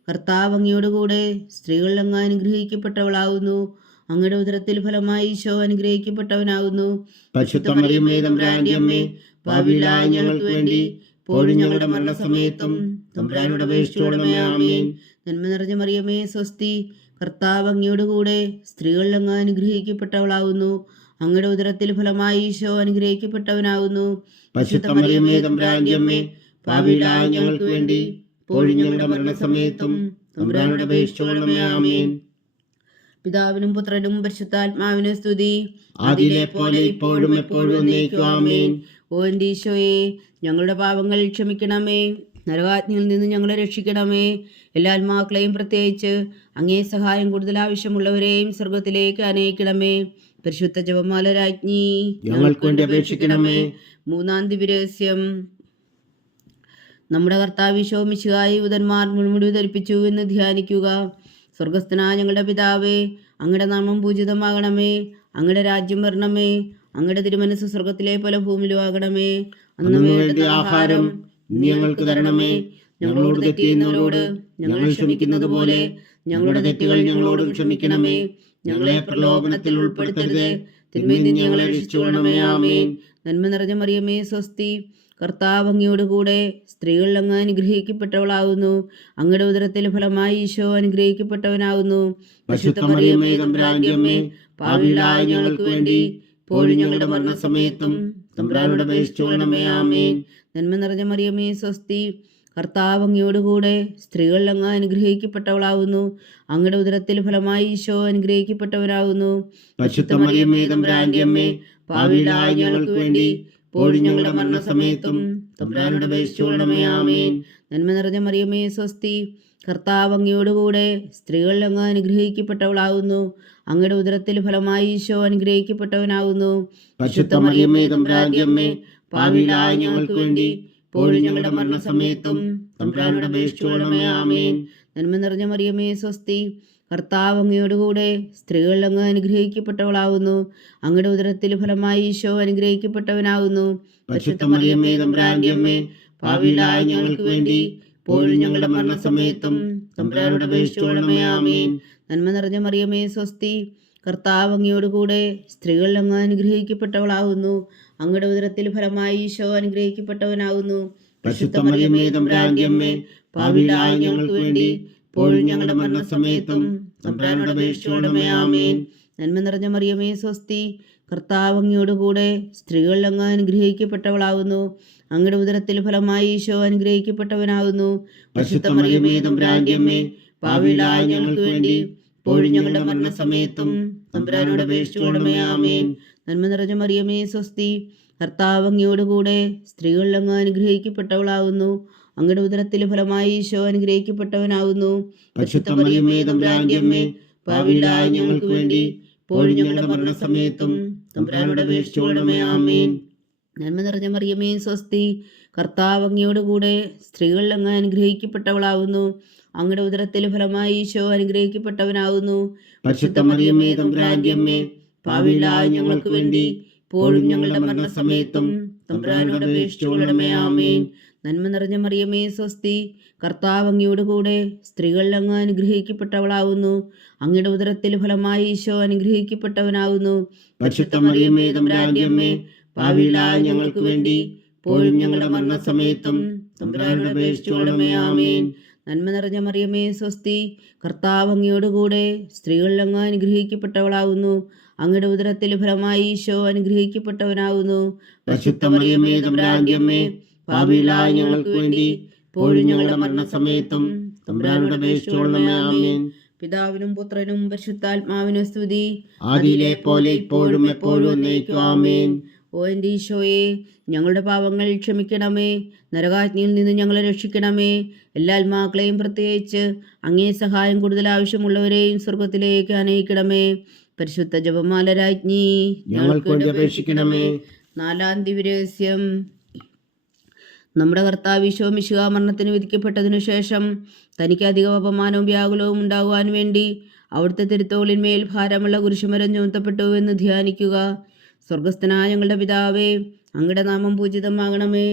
കർത്താവ് അങ്ങയോടുകൂടെ സ്ത്രീകളിൽ അങ്ങ് അനുഗ്രഹിക്കപ്പെട്ടവളാവുന്നു. അങ്ങയുടെ ഉദരത്തിൽ ഫലമായി ഈശോ അനുഗ്രഹിക്കപ്പെട്ടവനാകുന്നു. പരിശുദ്ധ മറിയമേ തമ്പുരാന്റെ അമ്മേ, പാപികളായ ഞങ്ങൾക്ക് വേണ്ടി ഇപ്പോഴും ഞങ്ങളുടെ മരണസമയത്തും തമ്പുരാനോട് അപേക്ഷിച്ചുകൊള്ളണമേ. ആമേൻ. നന്മ നിറഞ്ഞ മറിയമേ സ്വസ്തി, കർത്താവ് അങ്ങയോട് കൂടെ സ്ത്രീകളിൽ അങ്ങ് അനുഗ്രഹിക്കപ്പെട്ടവളാകുന്നു. അങ്ങയുടെ ഉദരത്തിൽ ഫലമായി ഈശോ അനുഗ്രഹിക്കപ്പെട്ടവനാകുന്നു. പരിശുദ്ധ മറിയമേ തമ്പുരാന്റെ അമ്മേ, പാപികളായ ഞങ്ങൾക്ക് വേണ്ടി ഇപ്പോഴും ഞങ്ങളുടെ മരണസമയത്തും തമ്പുരാനോട് അപേക്ഷിച്ചുകൊള്ളണമേ. ആമേൻ. പിതാവിനും പുത്രനും പരിശുദ്ധാത്മാവിനും സ്തുതി, ആദിയിലെ പോലെ ഇപ്പോഴും എപ്പോഴും എന്നേക്കും. ആമേൻ. ഓ എൻ്റെ ഈശോയെ, ഞങ്ങളുടെ പാപങ്ങൾ ക്ഷമിക്കണമേ, നരകാജ്ഞയിൽ നിന്ന് ഞങ്ങളെ രക്ഷിക്കണമേ. എല്ലാ ആത്മാക്കളെയും, പ്രത്യേകിച്ച് അങ്ങേ സഹായം കൂടുതൽ ആവശ്യമുള്ളവരെയും സ്വർഗത്തിലേക്ക് അനയിക്കണമേ. പരിശുദ്ധ ജപമാല രാജ്ഞി, ഞങ്ങൾക്ക് വേണ്ടി അപേക്ഷിക്കണമേ. മൂന്നാം ദിവ്യരഹസ്യം. നമ്മുടെ കർത്താവ് ഈശോ മിശിഹായി യൂതന്മാർ മുൾമുടി ധരിപ്പിച്ചു എന്ന് ധ്യാനിക്കുക. സ്വർഗസ്ഥനായ ഞങ്ങളുടെ പിതാവേ, അങ്ങയുടെ നാമം പൂജിതമാകണമേ, അങ്ങയുടെ രാജ്യം വരണമേ, അങ്ങയുടെ തിരുമനസ് സ്വർഗത്തിലെ പോലെ ഭൂമിയിലും ആകണമേ. അന്നു വേണ്ട ആഹാരം ഇന്ന് ഞങ്ങൾക്ക് തരണമേ. ഞങ്ങളോട് തെറ്റ് ചെയ്യുന്നവരോട് ഞങ്ങൾ ക്ഷമിക്കുന്നത് പോലെ ഞങ്ങളുടെ തെറ്റുകൾ ഞങ്ങളോടും ക്ഷമിക്കണമേ. ഞങ്ങളെ പ്രലോഭനത്തിൽ ഉൾപ്പെടുത്തരുത്, തിന്മയിൽ നിന്ന് ഞങ്ങളെ രക്ഷിച്ചുകൊള്ളണമേ. ആമേൻ. നന്മ നിറഞ്ഞ മറിയമേ സ്വസ്തി, കർത്താവ് അങ്ങയോട് കൂടെ സ്ത്രീകളിൽ അങ്ങ് അനുഗ്രഹിക്കപ്പെട്ടവളാകുന്നു. അങ്ങയുടെ ഉദരത്തിൽ ഫലമായി ഈശോ അനുഗ്രഹിക്കപ്പെട്ടവനാകുന്നു. പരിശുദ്ധ മറിയമേ തമ്പുരാന്റെ അമ്മേ, പാപികളായ ഞങ്ങൾക്ക് വേണ്ടി ഇപ്പോഴും ഞങ്ങളുടെ മരണസമയത്തും തമ്പുരാനോട് അപേക്ഷിച്ചുകൊള്ളണമേ. ആമേൻ. നന്മ നിറഞ്ഞ മറിയമേ സ്വസ്തി, കർത്താവ് അങ്ങയോട് കൂടെ സ്ത്രീകളിൽ അങ്ങ് അനുഗ്രഹിക്കപ്പെട്ടവളാകുന്നു. അങ്ങയുടെ ഉദരത്തിൽ ഫലമായി ഈശോ അനുഗ്രഹിക്കപ്പെട്ടവനാകുന്നു. പരിശുദ്ധ മറിയമേ തമ്പുരാന്റെ അമ്മേ, പാപികളായ ഞങ്ങൾക്ക് വേണ്ടി ഇപ്പോഴും ഞങ്ങളുടെ മരണസമയത്തും തമ്പുരാനോട് അപേക്ഷിച്ചുകൊള്ളണമേ. ആമേൻ. നന്മ നിറഞ്ഞ മറിയമേ സ്വസ്തി, കർത്താവ് അങ്ങയോട് കൂടെ സ്ത്രീകളിൽ അങ്ങ് അനുഗ്രഹിക്കപ്പെട്ടവളാകുന്നു. അങ്ങയുടെ ഉദരത്തിൽ ഫലമായി ഈശോ അനുഗ്രഹിക്കപ്പെട്ടവനാകുന്നു. പരിശുദ്ധ മറിയമേ തമ്പുരാന്റെ അമ്മേ, പാപികളായ ഞങ്ങൾക്ക് വേണ്ടി ഇപ്പോഴും ഞങ്ങളുടെ മരണസമയത്തും തമ്പുരാനോട് അപേക്ഷിച്ചുകൊള്ളണമേ. ആമേൻ. നന്മ നിറഞ്ഞ മറിയമേ സ്വസ്തി, കർത്താവ് അങ്ങയോട് കൂടെ സ്ത്രീകളിൽ അങ്ങ് അനുഗ്രഹിക്കപ്പെട്ടവളാകുന്നു. അങ്ങയുടെ ഉദരത്തിൽ ഫലമായി ഈശോ അനുഗ്രഹിക്കപ്പെട്ടവനാകുന്നു. പരിശുദ്ധ മറിയമേ തമ്പുരാന്റെ അമ്മേ, പാപികളായ ഞങ്ങൾക്ക് വേണ്ടി ഇപ്പോഴും ഞങ്ങളുടെ മരണസമയത്തും തമ്പുരാനോട് അപേക്ഷിച്ചുകൊള്ളണമേ. ആമേൻ. നന്മ നിറഞ്ഞ മറിയമേ സ്വസ്തി, കർത്താവ് അങ്ങയോട് കൂടെ സ്ത്രീകളിൽ അങ്ങ് അനുഗ്രഹിക്കപ്പെട്ടവളാകുന്നു. അങ്ങയുടെ ഉദരത്തിൽ ഫലമായി ഈശോ അനുഗ്രഹിക്കപ്പെട്ടവനാകുന്നു. പരിശുദ്ധ മറിയമേ തമ്പുരാന്റെ അമ്മേ, പാപികളായ ഞങ്ങൾക്ക് വേണ്ടി ഇപ്പോഴും ഞങ്ങളുടെ മരണസമയത്തും തമ്പുരാനോട് അപേക്ഷിച്ചുകൊള്ളണമേ. ആമേൻ. നന്മ നിറഞ്ഞ മറിയമേ സ്വസ്തി, കർത്താവ് അങ്ങയോട് കൂടെ സ്ത്രീകളിൽ അങ്ങ് അനുഗ്രഹിക്കപ്പെട്ടവളാകുന്നു. അങ്ങയുടെ ഉദരത്തിൽ ഫലമായി ഈശോ അനുഗ്രഹിക്കപ്പെട്ടവനാകുന്നു. പരിശുദ്ധ മറിയമേ തമ്പുരാന്റെ അമ്മേ, പാപികളായ ഞങ്ങൾക്ക് വേണ്ടി ഇപ്പോഴും ഞങ്ങളുടെ മരണസമയത്തും തമ്പുരാനോട് അപേക്ഷിച്ചുകൊള്ളണമേ. ആമേൻ. നന്മ നിറഞ്ഞ മറിയമേ സ്വസ്തി, കർത്താവ് അങ്ങയോട് കൂടെ സ്ത്രീകളിൽ അങ്ങ് അനുഗ്രഹിക്കപ്പെട്ടവളാകുന്നു. അങ്ങയുടെ ഉദരത്തിൽ ഫലമായി ഈശോ അനുഗ്രഹിക്കപ്പെട്ടവനാകുന്നു. പരിശുദ്ധ മറിയമേ തമ്പുരാന്റെ അമ്മേ, പാപികളായ ഞങ്ങൾക്ക് വേണ്ടി ഇപ്പോഴും ഞങ്ങളുടെ മരണസമയത്തും തമ്പുരാനോട് അപേക്ഷിച്ചുകൊള്ളണമേ. ആമേൻ. നന്മ നിറഞ്ഞ മറിയമേ സ്വസ്തി, കർത്താവ് അങ്ങയോട് കൂടെ സ്ത്രീകളിൽ അങ്ങ് അനുഗ്രഹിക്കപ്പെട്ടവളാകുന്നു. അങ്ങയുടെ ഉദരത്തിൽ ഫലമായി ഈശോ അനുഗ്രഹിക്കപ്പെട്ടവനാകുന്നു. പരിശുദ്ധ മറിയമേ തമ്പുരാന്റെ അമ്മേ, പാപികളായ ഞങ്ങൾക്ക് വേണ്ടി ഇപ്പോഴും ഞങ്ങളുടെ മരണസമയത്തും തമ്പുരാനോട് അപേക്ഷിച്ചുകൊള്ളണമേ. ആമേൻ. നന്മ നിറഞ്ഞ മറിയമേ സ്വസ്തി, കർത്താവ് അങ്ങയോട് കൂടെ സ്ത്രീകളിൽ അങ്ങ് അനുഗ്രഹിക്കപ്പെട്ടവളാകുന്നു. അങ്ങയുടെ ഉദരത്തിൽ ഫലമായി ഈശോ അനുഗ്രഹിക്കപ്പെട്ടവനാകുന്നു. പരിശുദ്ധ മറിയമേ തമ്പുരാന്റെ അമ്മേ, പാപികളായ ഞങ്ങൾക്ക് വേണ്ടി ഇപ്പോഴും ഞങ്ങളുടെ മരണസമയത്തും തമ്പുരാനോട് അപേക്ഷിച്ചുകൊള്ളണമേ. ആമേൻ. നന്മ നിറഞ്ഞ മറിയമേ സ്വസ്തി, കർത്താവ് അങ്ങയോട് കൂടെ സ്ത്രീകളിൽ അങ്ങ് അനുഗ്രഹിക്കപ്പെട്ടവളാകുന്നു. അങ്ങയുടെ ഉദരത്തിൽ ഫലമായി ഈശോ അനുഗ്രഹിക്കപ്പെട്ടവനാകുന്നു. പരിശുദ്ധ മറിയമേ തമ്പുരാന്റെ അമ്മേ, പാപികളായ ഞങ്ങൾക്ക് വേണ്ടി ഇപ്പോഴും ഞങ്ങളുടെ മരണസമയത്തും തമ്പുരാനോട് അപേക്ഷിച്ചുകൊള്ളണമേ. ആമേൻ. പിതാവിനും പുത്രനും പരിശുദ്ധാത്മാവിനും സ്തുതി, ആദിയിലെ പോലെ ഇപ്പോഴും എപ്പോഴും എന്നേക്കും. ആമേൻ. ഓ എൻ്റെ ഈശോയെ, ഞങ്ങളുടെ പാപങ്ങൾ ക്ഷമിക്കണമേ, നരകാജ്ഞയിൽ നിന്ന് ഞങ്ങളെ രക്ഷിക്കണമേ. എല്ലാ ആത്മാക്കളെയും, പ്രത്യേകിച്ച് അങ്ങേ സഹായം കൂടുതൽ ആവശ്യമുള്ളവരെയും സ്വർഗത്തിലേക്ക് അനയിക്കണമേ. പരിശുദ്ധ ജപമാല രാജ്ഞി, ഞങ്ങൾക്ക് വേണ്ടി അപേക്ഷിക്കണമേ. നാലാം ദിവ്യരഹസ്യം. നമ്മുടെ കർത്താവ് ഈശോ മിശിഹാ മരണത്തിന് വിധിക്കപ്പെട്ടതിനു ശേഷം തനിക്ക് അധികം അപമാനവും വ്യാകുലവും ഉണ്ടാകുവാൻ വേണ്ടി അവിടുത്തെ തിരുത്തോളിന്മേൽ ഭാരമുള്ള കുരിശുമരം ചുമത്തപ്പെട്ടു എന്ന് ധ്യാനിക്കുക. സ്വർഗസ്ഥനായ ഞങ്ങളുടെ പിതാവേ, അങ്ങയുടെ നാമം പൂജിതമാകണമേ,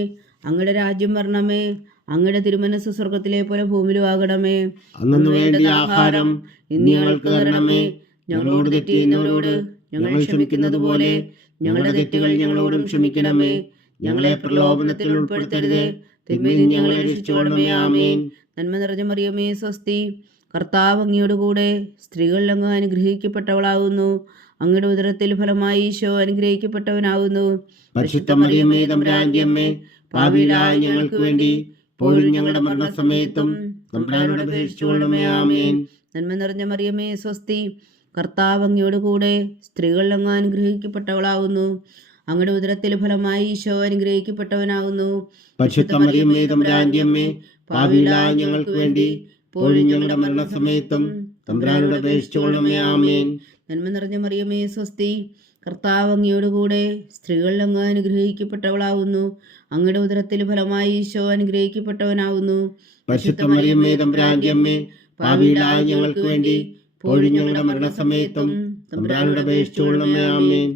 അങ്ങയുടെ രാജ്യം വരണമേ, അങ്ങയുടെ തിരുമനസ് സ്വർഗത്തിലെ പോലെ ഭൂമിയിലും ആകണമേ. അന്നു വേണ്ട ആഹാരം ഇന്ന് ഞങ്ങൾക്ക് തരണമേ. ഞങ്ങളോട് തെറ്റ് ചെയ്യുന്നവരോട് ഞങ്ങൾ ക്ഷമിക്കുന്നത് പോലെ ഞങ്ങളുടെ തെറ്റുകൾ ഞങ്ങളോടും ക്ഷമിക്കണമേ. ഞങ്ങളെ പ്രലോഭനത്തിൽ ഉൾപ്പെടുത്തരുത്, തിന്മയിൽ നിന്ന് ഞങ്ങളെ രക്ഷിച്ചുകൊള്ളണമേ. ആമേൻ. നന്മ നിറഞ്ഞ മറിയമേ സ്വസ്തി, കർത്താവ് അങ്ങയോട് കൂടെ സ്ത്രീകളിൽ അങ്ങ് അനുഗ്രഹിക്കപ്പെട്ടവളാകുന്നു. അങ്ങയുടെ ഉദരത്തിൽ ഫലമായി ഈശോ അനുഗ്രഹിക്കപ്പെട്ടവനാകുന്നു. പരിശുദ്ധ മറിയമേ തമ്പുരാന്റെ അമ്മേ, പാപികളായ ഞങ്ങൾക്ക് വേണ്ടി ഇപ്പോഴും ഞങ്ങളുടെ മരണസമയത്തും തമ്പുരാനോട് അപേക്ഷിച്ചുകൊള്ളണമേ. ആമേൻ. നന്മ നിറഞ്ഞ മറിയമേ സ്വസ്തി, കർത്താവ് അങ്ങയോട് കൂടെ സ്ത്രീകളിൽ അങ്ങ് അനുഗ്രഹിക്കപ്പെട്ടവളാകുന്നു. അങ്ങയുടെ ഉദരത്തിൽ ഫലമായി ഈശോ അനുഗ്രഹിക്കപ്പെട്ടവനാകുന്നു. പരിശുദ്ധ മറിയമേ തമ്പുരാന്റെ അമ്മേ, പാപികളായ ഞങ്ങൾക്ക് വേണ്ടി ഇപ്പോഴും ഞങ്ങളുടെ മരണസമയത്തും തമ്പുരാനോട് അപേക്ഷിച്ചുകൊള്ളണമേ. ആമേൻ. നന്മ നിറഞ്ഞ മറിയമേ സ്വസ്തി, കർത്താവ് അങ്ങയോട് കൂടെ സ്ത്രീകളിൽ അങ്ങ് അനുഗ്രഹിക്കപ്പെട്ടവളാകുന്നു. അങ്ങയുടെ ഉദരത്തിൽ ഫലമായി ഈശോ അനുഗ്രഹിക്കപ്പെട്ടവനാകുന്നു. പരിശുദ്ധ മറിയമേ തമ്പുരാന്റെ അമ്മേ, പാപികളായ ഞങ്ങൾക്ക് വേണ്ടി ഇപ്പോഴും ഞങ്ങളുടെ മരണസമയത്തും തമ്പുരാനോട് അപേക്ഷിച്ചുകൊള്ളണമേ. ആമേൻ.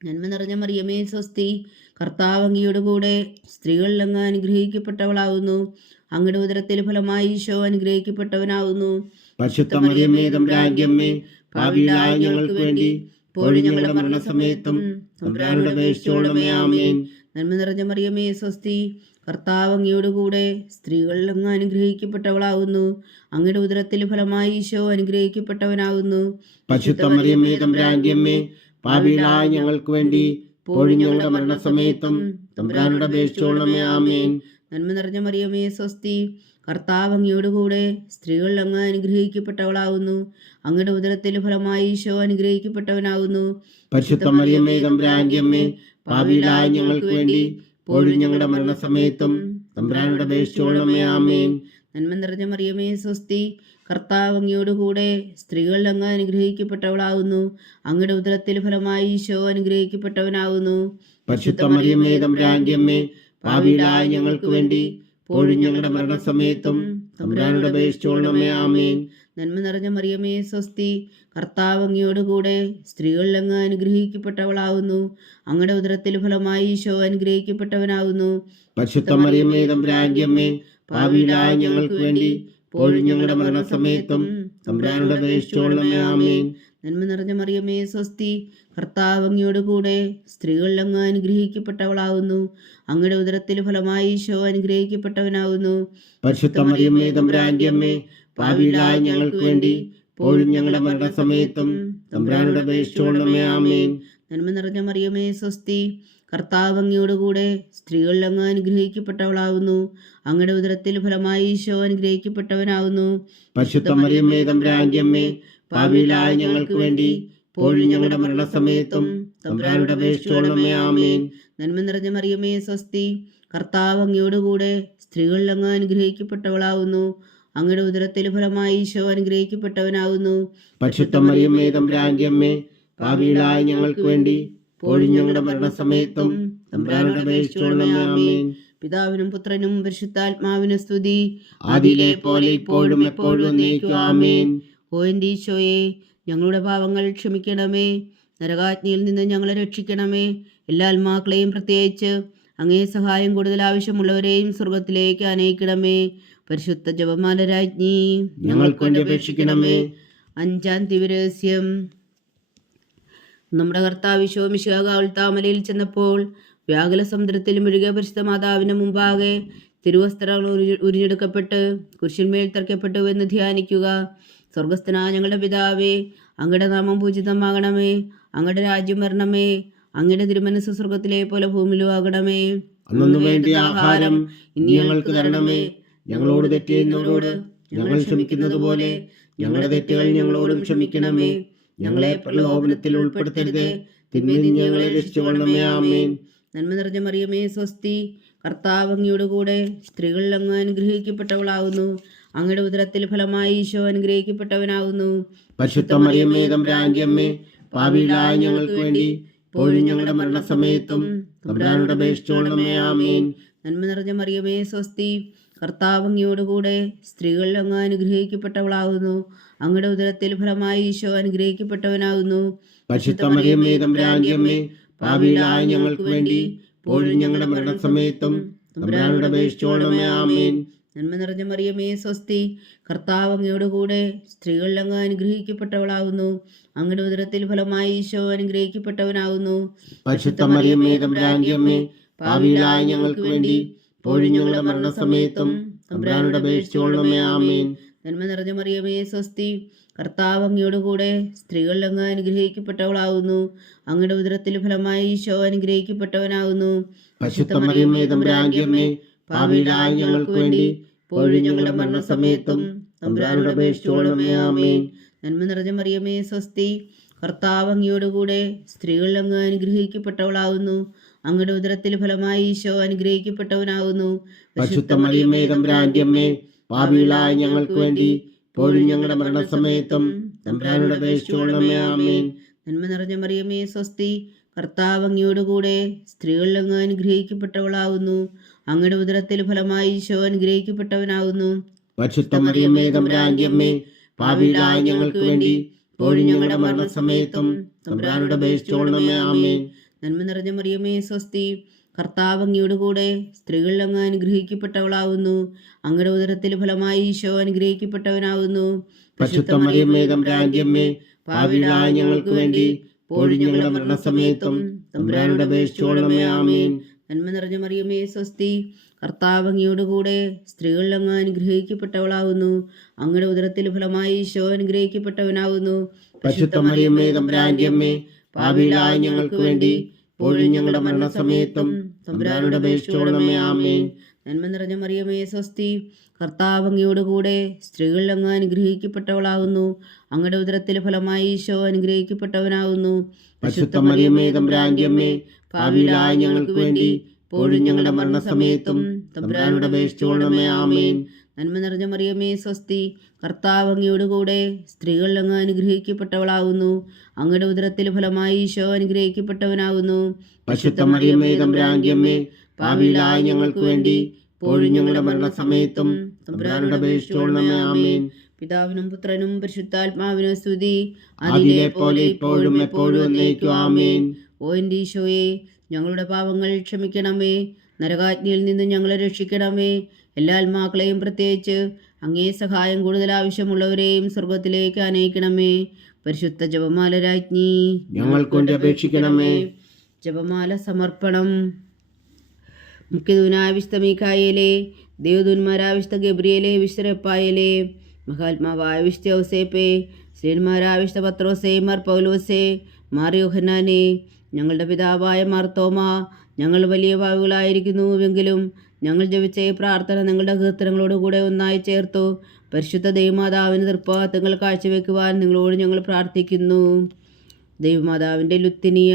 നന്മ നിറഞ്ഞ മറിയമേ സ്വസ്തി, കർത്താവ് അങ്ങയോട് കൂടെ സ്ത്രീകളിൽ അങ്ങ് അനുഗ്രഹിക്കപ്പെട്ടവളാകുന്നു. അങ്ങയുടെ ഉദരത്തിൽ ഫലമായി ഈശോ അനുഗ്രഹിക്കപ്പെട്ടവനാകുന്നു. പരിശുദ്ധ മറിയമേ തമ്പുരാന്റെ അമ്മേ, പാപികളായ ഞങ്ങൾക്ക് വേണ്ടി ഇപ്പോഴും ഞങ്ങളുടെ മരണസമയത്തും തമ്പുരാനോട് അപേക്ഷിച്ചുകൊള്ളണമേ. ആമേൻ. നന്മ നിറഞ്ഞ മറിയമേ സ്വസ്തി, കർത്താവ് അങ്ങയോട് കൂടെ സ്ത്രീകളിൽ അങ്ങ് അനുഗ്രഹിക്കപ്പെട്ടവളാകുന്നു. അങ്ങയുടെ ഉദരത്തിൽ ഫലമായി ഈശോ അനുഗ്രഹിക്കപ്പെട്ടവനാകുന്നു. പരിശുദ്ധ മറിയമേ തമ്പുരാന്റെ അമ്മേ, പാപികളായ ഞങ്ങൾക്ക് വേണ്ടി ഇപ്പോഴും ഞങ്ങളുടെ മരണസമയത്തും തമ്പുരാനോട് അപേക്ഷിച്ചുകൊള്ളണമേ. ആമേൻ. നന്മ നിറഞ്ഞ മറിയമേ സ്വസ്തി, കർത്താവ് അങ്ങയോട് കൂടെ സ്ത്രീകളിൽ അങ്ങ് അനുഗ്രഹിക്കപ്പെട്ടവളാകുന്നു. അങ്ങയുടെ ഉദരത്തിൽ ഫലമായി ഈശോ അനുഗ്രഹിക്കപ്പെട്ടവനാകുന്നു. പരിശുദ്ധ മറിയമേ തമ്പുരാന്റെ അമ്മേ, പാപികളായ ഞങ്ങൾക്ക് വേണ്ടി ഇപ്പോഴും ഞങ്ങളുടെ മരണസമയത്തും തമ്പുരാനോട് അപേക്ഷിച്ചുകൊള്ളണമേ. ആമേൻ. നന്മ നിറഞ്ഞ മറിയമേ സ്വസ്തി, കർത്താവ് അങ്ങയോട് കൂടെ സ്ത്രീകളിൽ അങ്ങ് അനുഗ്രഹിക്കപ്പെട്ടവളാകുന്നു. അങ്ങയുടെ ഉദരത്തിൽ ഫലമായി ഈശോ അനുഗ്രഹിക്കപ്പെട്ടവനാകുന്നു. പരിശുദ്ധ മറിയമേ തമ്പുരാന്റെ അമ്മേ, പാപികളായ ഞങ്ങൾക്ക് വേണ്ടി ഇപ്പോഴും ഞങ്ങളുടെ മരണസമയത്തും തമ്പുരാനോട് അപേക്ഷിച്ചുകൊള്ളണമേ. ആമേൻ. നന്മ നിറഞ്ഞ മറിയമേ സ്വസ്തി, കർത്താവ് അങ്ങയോട് കൂടെ സ്ത്രീകളിൽ അങ്ങ് അനുഗ്രഹിക്കപ്പെട്ടവളാകുന്നു. അങ്ങയുടെ ഉദരത്തിൽ ഫലമായി ഈശോ അനുഗ്രഹിക്കപ്പെട്ടവനാകുന്നു. പരിശുദ്ധ മറിയമേ തമ്പുരാന്റെ അമ്മേ, പാപികളായ ഞങ്ങൾക്ക് വേണ്ടി ഇപ്പോഴും ഞങ്ങളുടെ മരണസമയത്തും തമ്പുരാനോട് അപേക്ഷിച്ചുകൊള്ളണമേ. ആമേൻ. നന്മ നിറഞ്ഞ മറിയമേ സ്വസ്തി, കർത്താവ് അങ്ങയോട് കൂടെ സ്ത്രീകളിൽ അങ്ങ് അനുഗ്രഹിക്കപ്പെട്ടവളാകുന്നു. അങ്ങയുടെ ഉദരത്തിൽ ഫലമായി ഈശോ അനുഗ്രഹിക്കപ്പെട്ടവനാകുന്നു. പരിശുദ്ധ മറിയമേ തമ്പുരാന്റെ അമ്മേ, പാപികളായ ഞങ്ങൾക്ക് വേണ്ടി ഇപ്പോഴും ഞങ്ങളുടെ മരണസമയത്തും തമ്പുരാനോട് അപേക്ഷിച്ചുകൊള്ളണമേ. ആമേൻ. നന്മ നിറഞ്ഞ മറിയമേ സ്വസ്തി, കർത്താവ് അങ്ങയോട് കൂടെ സ്ത്രീകളിൽ അങ്ങ് അനുഗ്രഹിക്കപ്പെട്ടവളാകുന്നു. അങ്ങയുടെ ഉദരത്തിൽ ഫലമായി ഈശോ അനുഗ്രഹിക്കപ്പെട്ടവനാകുന്നു. പരിശുദ്ധ മറിയമേ തമ്പുരാന്റെ അമ്മേ, പാപികളായ ഞങ്ങൾക്ക് വേണ്ടി ഇപ്പോഴും ഞങ്ങളുടെ മരണസമയത്തും തമ്പുരാനോട് അപേക്ഷിച്ചുകൊള്ളണമേ. ആമേൻ. നന്മ നിറഞ്ഞ മറിയമേ സ്വസ്തി, കർത്താവ് അങ്ങയോട് കൂടെ സ്ത്രീകളിൽ അങ്ങ് അനുഗ്രഹിക്കപ്പെട്ടവളാകുന്നു. അങ്ങയുടെ ഉദരത്തിൽ ഫലമായി ഈശോ അനുഗ്രഹിക്കപ്പെട്ടവനാകുന്നു. പരിശുദ്ധ മറിയമേ തമ്പുരാന്റെ അമ്മേ, പാപികളായ ഞങ്ങൾക്ക് വേണ്ടി ഇപ്പോഴും ഞങ്ങളുടെ മരണസമയത്തും തമ്പുരാനോട് അപേക്ഷിച്ചുകൊള്ളണമേ. ആമേൻ. പിതാവിനും പുത്രനും പരിശുദ്ധാത്മാവിനും സ്തുതി, ആദിയിലെ പോലെ ഇപ്പോഴും എപ്പോഴും എന്നേക്കും. ആമേൻ. ഓ എൻ്റെ ഈശോയെ, ഞങ്ങളുടെ പാവങ്ങൾ ക്ഷമിക്കണമേ. നരകാജ്ഞയിൽ നിന്ന് ഞങ്ങളെ രക്ഷിക്കണമേ. എല്ലാ ആത്മാക്കളെയും പ്രത്യേകിച്ച് അങ്ങേ സഹായം കൂടുതൽ ആവശ്യമുള്ളവരെയും സ്വർഗത്തിലേക്ക് അനയിക്കണമേ. പരിശുദ്ധ ജപമാല രാജ്ഞി, ഞങ്ങൾക്ക് വേണ്ടി അപേക്ഷിക്കണമേ. 5-ാം ദിവ്യരഹസ്യം. നമ്മുടെ കർത്താവ് ഈശോ മിശിഹാ ഗാഗുൽത്താമലയിൽ ചെന്നപ്പോൾ വ്യാകുല സമുദ്രത്തിൽ മുഴുകിയ പരിശുദ്ധ മാതാവിന് മുമ്പാകെ തിരുവസ്ത്രങ്ങൾ ഉരിഞ്ഞെടുക്കപ്പെട്ട് കുരിശിന്മേൽ തറയ്ക്കപ്പെട്ടു എന്ന് ധ്യാനിക്കുക. സ്വർഗസ്ഥനായ ഞങ്ങളുടെ പിതാവേ, അങ്ങയുടെ നാമം പൂജിതമാകണമേ. അങ്ങയുടെ രാജ്യം വരണമേ. അങ്ങയുടെ തിരുമനസ്സ് സ്വർഗത്തിലെ പോലെ ഭൂമിയിലും ആകണമേ. അന്നു വേണ്ടിയ ആഹാരം ഇനി ഞങ്ങൾക്ക് തരണമേ. ഞങ്ങളോട് തെറ്റ് ചെയ്യുന്നവരോട് ഞങ്ങൾ ക്ഷമിക്കുന്നത് പോലെ ഞങ്ങളുടെ തെറ്റുകൾ ഞങ്ങളോടും ക്ഷമിക്കണമേ. ഞങ്ങളെ പ്രലോഭനത്തിൽ ഉൾപ്പെടുത്തരുത്, തിന്മയിൽ നിന്ന് ഞങ്ങളെ രക്ഷിച്ചുകൊള്ളണമേ. ആമേൻ. നന്മ നിറഞ്ഞ മറിയമേ സ്വസ്തി, കർത്താവ് അങ്ങയോട് കൂടെ സ്ത്രീകളിൽ അങ്ങ് അനുഗ്രഹിക്കപ്പെട്ടവളാകുന്നു. അങ്ങയുടെ ഉദരത്തിൽ ഫലമായി ഈശോ അനുഗ്രഹിക്കപ്പെട്ടവനാകുന്നു. പരിശുദ്ധ മറിയമേ തമ്പുരാന്റെ അമ്മേ, പാപികളായ ഞങ്ങൾക്ക് വേണ്ടി ഇപ്പോഴും ഞങ്ങളുടെ മരണസമയത്തും തമ്പുരാനോട് അപേക്ഷിച്ചുകൊള്ളണമേ. ആമേൻ. നന്മ നിറഞ്ഞ മറിയമേ സ്വസ്തി, കർത്താവ് അങ്ങയോട് കൂടെ സ്ത്രീകളിൽ അങ്ങ് അനുഗ്രഹിക്കപ്പെട്ടവളാകുന്നു. അങ്ങയുടെ ഉദരത്തിൽ ഫലമായി ഈശോ അനുഗ്രഹിക്കപ്പെട്ടവനാകുന്നു. പരിശുദ്ധ മറിയമേ തമ്പുരാന്റെ അമ്മേ, പാപികളായ ഞങ്ങൾക്ക് വേണ്ടി ഇപ്പോഴും ഞങ്ങളുടെ മരണസമയത്തും തമ്പുരാനോട് അപേക്ഷിച്ചുകൊള്ളണമേ. ആമേൻ. നന്മ നിറഞ്ഞ മറിയമേ സ്വസ്തി, കർത്താവ് അങ്ങയോട് കൂടെ സ്ത്രീകളിൽ അങ്ങ് അനുഗ്രഹിക്കപ്പെട്ടവളാകുന്നു. അങ്ങയുടെ ഉദരത്തിൽ ഫലമായി ഈശോ അനുഗ്രഹിക്കപ്പെട്ടവനാകുന്നു. പരിശുദ്ധ മറിയമേ തമ്പുരാന്റെ അമ്മേ, പാപികളായ ഞങ്ങൾക്ക് വേണ്ടി ഇപ്പോഴും ഞങ്ങളുടെ മരണസമയത്തും തമ്പുരാനോട് അപേക്ഷിച്ചുകൊള്ളണമേ. ആമേൻ. നന്മ നിറഞ്ഞ മറിയമേ സ്വസ്തി, കർത്താവ് അങ്ങയോട് കൂടെ സ്ത്രീകളിൽ അങ്ങ് അനുഗ്രഹിക്കപ്പെട്ടവളാകുന്നു. അങ്ങയുടെ ഉദരത്തിൽ ഫലമായി ഈശോ അനുഗ്രഹിക്കപ്പെട്ടവനാകുന്നു. പരിശുദ്ധ മറിയമേ തമ്പുരാന്റെ അമ്മേ, പാപികളായ ഞങ്ങൾക്ക് വേണ്ടി ഇപ്പോഴും ഞങ്ങളുടെ മരണസമയത്തും തമ്പുരാനോട് അപേക്ഷിച്ചുകൊള്ളണമേ. ആമേൻ. നന്മ നിറഞ്ഞ മറിയമേ സ്വസ്തി, കർത്താവ് അങ്ങയോട് കൂടെ സ്ത്രീകളിൽ അങ്ങ് അനുഗ്രഹിക്കപ്പെട്ടവളാകുന്നു. അങ്ങയുടെ ഉദരത്തിൽ ഫലമായി ഈശോ അനുഗ്രഹിക്കപ്പെട്ടവനാകുന്നു. പരിശുദ്ധ മറിയമേ തമ്പുരാന്റെ അമ്മേ, പാപികളായ ഞങ്ങൾക്ക് വേണ്ടി ഇപ്പോഴും ഞങ്ങളുടെ മരണസമയത്തും തമ്പുരാനോട് അപേക്ഷിച്ചുകൊള്ളണമേ. ആമേൻ. നന്മ നിറഞ്ഞ മറിയമേ സ്വസ്തി, കർത്താവ് അങ്ങയോട് കൂടെ സ്ത്രീകളിൽ അങ്ങ് അനുഗ്രഹിക്കപ്പെട്ടവളാകുന്നു. അങ്ങയുടെ ഉദരത്തിൽ ഫലമായി ഈശോ അനുഗ്രഹിക്കപ്പെട്ടവനാകുന്നു. പരിശുദ്ധ മറിയമേ തമ്പുരാന്റെ അമ്മേ, പാപികളായ ഞങ്ങൾക്ക് വേണ്ടി ഇപ്പോഴും ഞങ്ങളുടെ മരണസമയത്തും തമ്പുരാനോട് അപേക്ഷിച്ചുകൊള്ളണമേ. ആമേൻ. നന്മ നിറഞ്ഞ മറിയമേ സ്വസ്തി, കർത്താവ് അങ്ങയോട് കൂടെ സ്ത്രീകളിൽ അങ്ങ് അനുഗ്രഹിക്കപ്പെട്ടവളാകുന്നു. അങ്ങയുടെ ഉദരത്തിൽ ഫലമായി ഈശോ അനുഗ്രഹിക്കപ്പെട്ടവനാകുന്നു. പരിശുദ്ധ മറിയമേ തമ്പുരാന്റെ അമ്മേ, പാപികളായ ഞങ്ങൾക്ക് വേണ്ടി ഇപ്പോഴും ഞങ്ങളുടെ മരണസമയത്തും തമ്പുരാനോട് അപേക്ഷിച്ചുകൊള്ളണമേ. ആമേൻ. നന്മ നിറഞ്ഞ മറിയമേ സ്വസ്തി, കർത്താവ് അങ്ങയോട് കൂടെ സ്ത്രീകളിൽ അങ്ങ് അനുഗ്രഹിക്കപ്പെട്ടവളാകുന്നു. അങ്ങയുടെ ഉദരത്തിൽ ഫലമായി ഈശോ അനുഗ്രഹിക്കപ്പെട്ടവനാകുന്നു. പരിശുദ്ധ മറിയമേ തമ്പുരാന്റെ അമ്മേ, പാപികളായ ഞങ്ങൾക്ക് വേണ്ടി ഇപ്പോഴും ഞങ്ങളുടെ മരണസമയത്തും തമ്പുരാനോട് അപേക്ഷിച്ചുകൊള്ളണമേ. ആമേൻ. നന്മ നിറഞ്ഞ മറിയമേ സ്വസ്തി, കർത്താവ് അങ്ങയോട് കൂടെ സ്ത്രീകളിൽ അങ്ങ് അനുഗ്രഹിക്കപ്പെട്ടവളാകുന്നു. അങ്ങയുടെ ഉദരത്തിൽ ഫലമായി ഈശോ അനുഗ്രഹിക്കപ്പെട്ടവനാകുന്നു. പരിശുദ്ധ മറിയമേ തമ്പുരാന്റെ അമ്മേ, പാപികളായ ഞങ്ങൾക്ക് വേണ്ടി ഇപ്പോഴും ഞങ്ങളുടെ മരണസമയത്തും തമ്പുരാനോട് അപേക്ഷിച്ചുകൊള്ളണമേ. ആമേൻ. നന്മ നിറഞ്ഞ മറിയമേ സ്വസ്തി, കർത്താവ് അങ്ങയോട് കൂടെ സ്ത്രീകളിൽ അങ്ങ് അനുഗ്രഹിക്കപ്പെട്ടവളാകുന്നു. അങ്ങയുടെ ഉദരത്തിൽ ഫലമായി ഈശോ അനുഗ്രഹിക്കപ്പെട്ടവനാകുന്നു. പരിശുദ്ധ മറിയമേ തമ്പുരാന്റെ അമ്മേ, പാപികളായ ഞങ്ങൾക്ക് വേണ്ടി ഇപ്പോഴും ഞങ്ങളുടെ മരണസമയത്തും തമ്പുരാനോട് അപേക്ഷിച്ചുകൊള്ളണമേ. ആമേൻ. പിതാവിനും പുത്രനും പരിശുദ്ധാത്മാവിനും സ്തുതി, അതിലെ പോലെ ഇപ്പോഴും എപ്പോഴും എന്നേക്കും. ആമേൻ. ഓ എൻ്റെ ഈശോയെ, ഞങ്ങളുടെ പാപങ്ങൾ ക്ഷമിക്കണമേ. നരകാജ്ഞയിൽ നിന്ന് ഞങ്ങളെ രക്ഷിക്കണമേ. എല്ലാ ആത്മാക്കളെയും, പ്രത്യേകിച്ച് അങ്ങേ സഹായം കൂടുതൽ ആവശ്യമുള്ളവരെയും സ്വർഗത്തിലേക്ക് അനയിക്കണമേ. പരിശുദ്ധ ജപമാല രാജ്ഞി, ഞങ്ങൾക്ക് വേണ്ടി അപേക്ഷിക്കണമേ. ജപമാല സമർപ്പണം. മുഖ്യദൂനായ വിശുദ്ധ മീഖായേലേ, ദേവദൂന്മാരായ വിശുദ്ധ ഗബ്രിയേലേ, വിശുദ്ധ റഫായേലേ, മഹാത്മാവായ വിശുദ്ധ ഔസേപ്പേ, ശ്രീന്മാരായ വിശുദ്ധ പത്രോസേ, മാർ പൗലോസേ, മാർ യോഹന്നാനേ, ഞങ്ങളുടെ പിതാവായ മാർത്തോമ, ഞങ്ങൾ വലിയ പാപികളായിരിക്കുന്നുവെങ്കിലും ഞങ്ങൾ ജപിച്ച ഈ പ്രാർത്ഥന നിങ്ങളുടെ കീർത്തനങ്ങളോടുകൂടെ ഒന്നായി ചേർത്തു പരിശുദ്ധ ദൈവമാതാവിന് തൃപ്പാദങ്ങൾ കാഴ്ചവെക്കുവാൻ നിങ്ങളോട് ഞങ്ങൾ പ്രാർത്ഥിക്കുന്നു. ദൈവമാതാവിൻ്റെ ലുത്തിനിയ.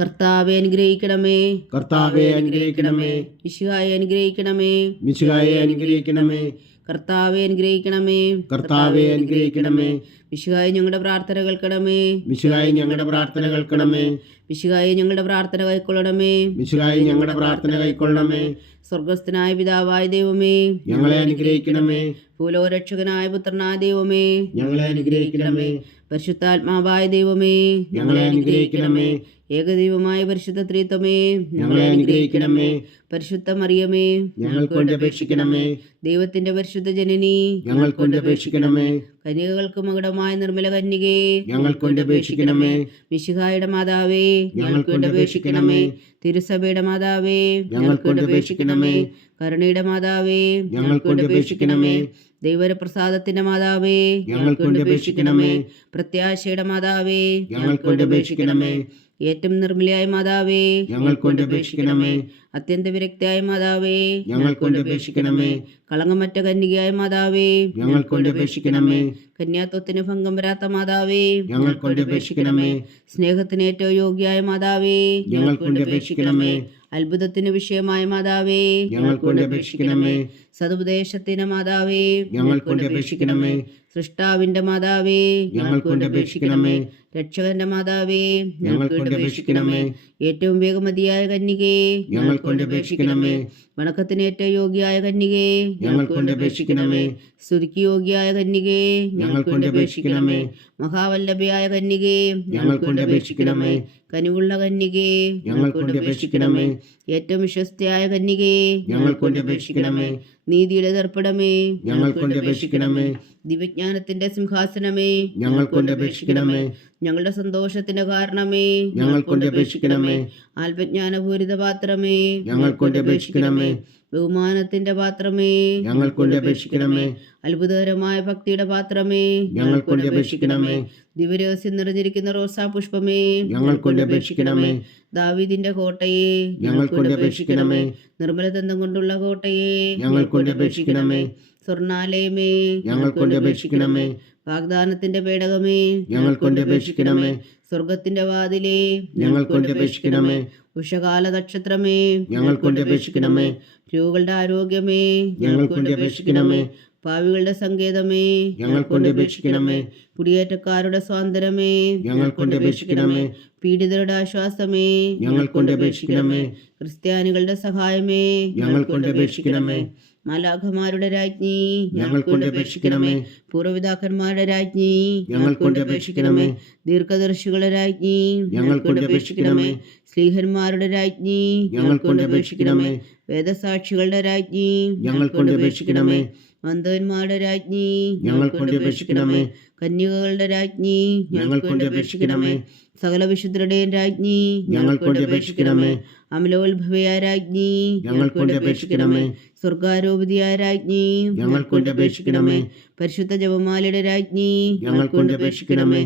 കർത്താവെ അനുഗ്രഹിക്കണമേ. കർത്താവെ അനുഗ്രഹിക്കണമേ. മിശിഹായെ അനുഗ്രഹിക്കണമേ. മിശിഹായെ അനുഗ്രഹിക്കണമേ. കർത്താവെ അനുഗ്രഹിക്കണമേ. കർത്താവെ അനുഗ്രഹിക്കണമേ. മിശിഹായെ ഞങ്ങളുടെ പ്രാർത്ഥന കേൾക്കണമേ. മിശിഹായെ ഞങ്ങളുടെ പ്രാർത്ഥന കേൾക്കണമേ. മിശിഹായെ ഞങ്ങളുടെ പ്രാർത്ഥന കൈക്കൊള്ളണമേ. മിശിഹായെ ഞങ്ങളുടെ പ്രാർത്ഥന കൈക്കൊള്ളണമേ. സ്വർഗസ്ഥനായ പിതാവായ ദൈവമേ, ഞങ്ങളെ അനുഗ്രഹിക്കണമേ. ഭൂലോകരക്ഷകനായ പുത്രനായ ദൈവമേ, ഞങ്ങളെ അനുഗ്രഹിക്കണമേ. പരിശുദ്ധാത്മാവായ ദൈവമേ, ഞങ്ങളെ അനുഗ്രഹിക്കണമേ. ഏകദൈവമായ പരിശുദ്ധ ത്രിത്വമേ, ഞങ്ങളെ അനുഗ്രഹിക്കണമേ. പരിശുദ്ധ മറിയമേ, ഞങ്ങൾക്ക് വേണ്ടി അപേക്ഷിക്കണമേ. ദൈവത്തിന്റെ പരിശുദ്ധ ജനനി, ഞങ്ങൾക്ക് വേണ്ടി അപേക്ഷിക്കണമേ. കന്യകൾക്ക് മകുടമായ നിർമ്മല കന്യകേ, ഞങ്ങൾക്ക് വേണ്ടി അപേക്ഷിക്കണമേ. മിശിഹായുടെ മാതാവേ, ഞങ്ങൾക്ക് വേണ്ടി അപേക്ഷിക്കണമേ. തിരുസഭയുടെ മാതാവേ, ഞങ്ങൾക്ക് വേണ്ടി അപേക്ഷിക്കണമേ. കരുണയുടെ മാതാവേ, ഞങ്ങൾക്ക് വേണ്ടി അപേക്ഷിക്കണമേ. ദൈവപ്രസാദത്തിന്റെ മാതാവേ, ഞങ്ങൾക്ക് വേണ്ടി അപേക്ഷിക്കണമേ. പ്രത്യാശയുടെ മാതാവേ, ഞങ്ങൾക്ക് വേണ്ടി അപേക്ഷിക്കണമേ. ഏറ്റവും നിർമ്മലയായ മാതാവേ, ഞങ്ങൾക്ക് വേണ്ടി അപേക്ഷിക്കണമേ. അത്യന്ത വിരക്തിയായ മാതാവേ, ഞങ്ങൾക്ക് വേണ്ടി അപേക്ഷിക്കണമേ. കളങ്കമറ്റ കന്യകയായ മാതാവേ, ഞങ്ങൾക്ക് വേണ്ടി അപേക്ഷിക്കണമേ. കന്യാത്വത്തിന് ഭംഗം വരാത്ത മാതാവേ, ഞങ്ങൾക്ക് വേണ്ടി അപേക്ഷിക്കണമേ. സ്നേഹത്തിന് ഏറ്റവും യോഗ്യയായ മാതാവേ, ഞങ്ങൾക്ക് വേണ്ടി അപേക്ഷിക്കണമേ. അത്ഭുതത്തിന് വിഷയമായ മാതാവേ, ഞങ്ങൾക്ക് വേണ്ടി അപേക്ഷിക്കണമേ. സതുപദേശത്തിന് മാതാവേ, ഞങ്ങൾക്ക് വേണ്ടി അപേക്ഷിക്കണമേ. സൃഷ്ടാവിന്റെ മാതാവേ, ഞങ്ങൾക്ക് വേണ്ടി അപേക്ഷിക്കണമേ. രക്ഷകന്റെ മാതാവേ, ഞങ്ങൾക്ക് വേണ്ടി അപേക്ഷിക്കണമേ. ഏറ്റവും വേഗമതിയായ കന്യകേ, ഞങ്ങൾക്ക് വേണ്ടി അപേക്ഷിക്കണമേ. വണക്കത്തിന് ഏറ്റവും യോഗ്യയായ കന്യകേ, ഞങ്ങൾക്ക് വേണ്ടി അപേക്ഷിക്കണമേ. സ്തുതിക്ക് യോഗ്യയായ കന്യകേ, ഞങ്ങൾക്ക് വേണ്ടി അപേക്ഷിക്കണമേ. മഹാവല്ലഭയായ കന്യകേ, ഞങ്ങൾക്ക് വേണ്ടി അപേക്ഷിക്കണമേ. കനിവുള്ള കന്യകേ, ഞങ്ങൾക്ക് വേണ്ടി അപേക്ഷിക്കണമേ. ഏറ്റവും വിശ്വസ്തയായ കന്യകേ, ഞങ്ങൾക്ക് വേണ്ടി അപേക്ഷിക്കണമേ. നീതിയുടെ ദർപ്പണമേ, ഞങ്ങൾക്കൊണ്ട് അപേക്ഷിക്കണമേ. ദിവ്യജ്ഞാനത്തിന്റെ സിംഹാസനമേ, ഞങ്ങൾക്കൊണ്ട് അപേക്ഷിക്കണമേ. ഞങ്ങളുടെ സന്തോഷത്തിന്റെ കാരണമേ, ഞങ്ങൾക്കൊണ്ട് അപേക്ഷിക്കണമേ. ആത്മജ്ഞാനപൂരിത പാത്രമേ, ഞങ്ങൾക്കൊണ്ട് അപേക്ഷിക്കണമേ. ബഹുമാനത്തിന്റെ പാത്രമേ, ഞങ്ങൾക്കൊണ്ട് അപേക്ഷിക്കണമേ. അത്ഭുതകരമായ ഭക്തിയുടെ പാത്രമേ, ഞങ്ങൾക്കൊണ്ട് അപേക്ഷിക്കണമേ. ദിവരഹസ്യം നിറഞ്ഞിരിക്കുന്ന റോസാ പുഷ്പമേ, ഞങ്ങൾക്കൊണ്ട് അപേക്ഷിക്കണമേ. ദാവീദിന്റെ കോട്ടയെ, ഞങ്ങൾക്കൊണ്ട് അപേക്ഷിക്കണമേ. നിർമ്മലദന്തം കൊണ്ടുള്ള കോട്ടയെ, ഞങ്ങൾക്കൊണ്ട് അപേക്ഷിക്കണമേ. സ്വർണാലയമേ, ഞങ്ങൾക്കൊണ്ട് അപേക്ഷിക്കണമേ. വാഗ്ദാനത്തിന്റെ പേടകമേ, ഞങ്ങൾക്കൊണ്ട് അപേക്ഷിക്കണമേ. സ്വർഗത്തിന്റെ വാതിലേ, ഞങ്ങൾക്കൊണ്ട് അപേക്ഷിക്കണമേ. ഉഷകാല നക്ഷത്രമേ, ഞങ്ങൾക്കൊണ്ട് അപേക്ഷിക്കണമേ. രോഗികളുടെ ആരോഗ്യമേ, ഞങ്ങൾക്കൊണ്ട് അപേക്ഷിക്കണമേ. പാവികളുടെ സങ്കേതമേ, ഞങ്ങൾക്കൊണ്ട് അപേക്ഷിക്കണമേ. കുടിയേറ്റക്കാരുടെ സ്വാതന്ത്ര്യമേ, ഞങ്ങൾക്കൊണ്ട് അപേക്ഷിക്കണമേ. പീഡിതരുടെ ആശ്വാസമേ, ഞങ്ങൾക്കൊണ്ട് അപേക്ഷിക്കണമേ. ക്രിസ്ത്യാനികളുടെ സഹായമേ, ഞങ്ങൾക്കൊണ്ട് അപേക്ഷിക്കണമേ. മാലാഖമാരുടെ രാജ്ഞി, ഞങ്ങൾക്കൊണ്ട് അപേക്ഷിക്കണമേ. പൂർവ്വപിതാക്കന്മാരുടെ രാജ്ഞി, ഞങ്ങൾക്കൊണ്ട് അപേക്ഷിക്കണമേ. ദീർഘദർശികളുടെ രാജ്ഞി, ഞങ്ങൾക്കൊണ്ട് അപേക്ഷിക്കണമേ. സ്ലീഹന്മാരുടെ രാജ്ഞി, ഞങ്ങൾക്കൊണ്ട് അപേക്ഷിക്കണമേ. വേദസാക്ഷികളുടെ രാജ്ഞി, ഞങ്ങൾക്കൊണ്ട് അപേക്ഷിക്കണമേ. മന്ദന്മാരുടെ രാജ്ഞി, ഞങ്ങൾക്കൊണ്ട് അപേക്ഷിക്കണമേ. കന്യകകളുടെ രാജ്ഞി, ഞങ്ങൾക്കൊണ്ട് അപേക്ഷിക്കണമേ. സകല വിശുദ്ധരുടെയും രാജ്ഞി, ഞങ്ങൾക്കൊണ്ട് അപേക്ഷിക്കണമേ. അമലോത്ഭവയായ രാജ്ഞി, ഞങ്ങൾക്കൊണ്ട് അപേക്ഷിക്കണമേ. സ്വർഗാരോപതിയായ രാജ്ഞി, ഞങ്ങൾക്കൊണ്ട് അപേക്ഷിക്കണമേ. പരിശുദ്ധ ജപമാലയുടെ രാജ്ഞി, ഞങ്ങൾക്കൊണ്ട് അപേക്ഷിക്കണമേ.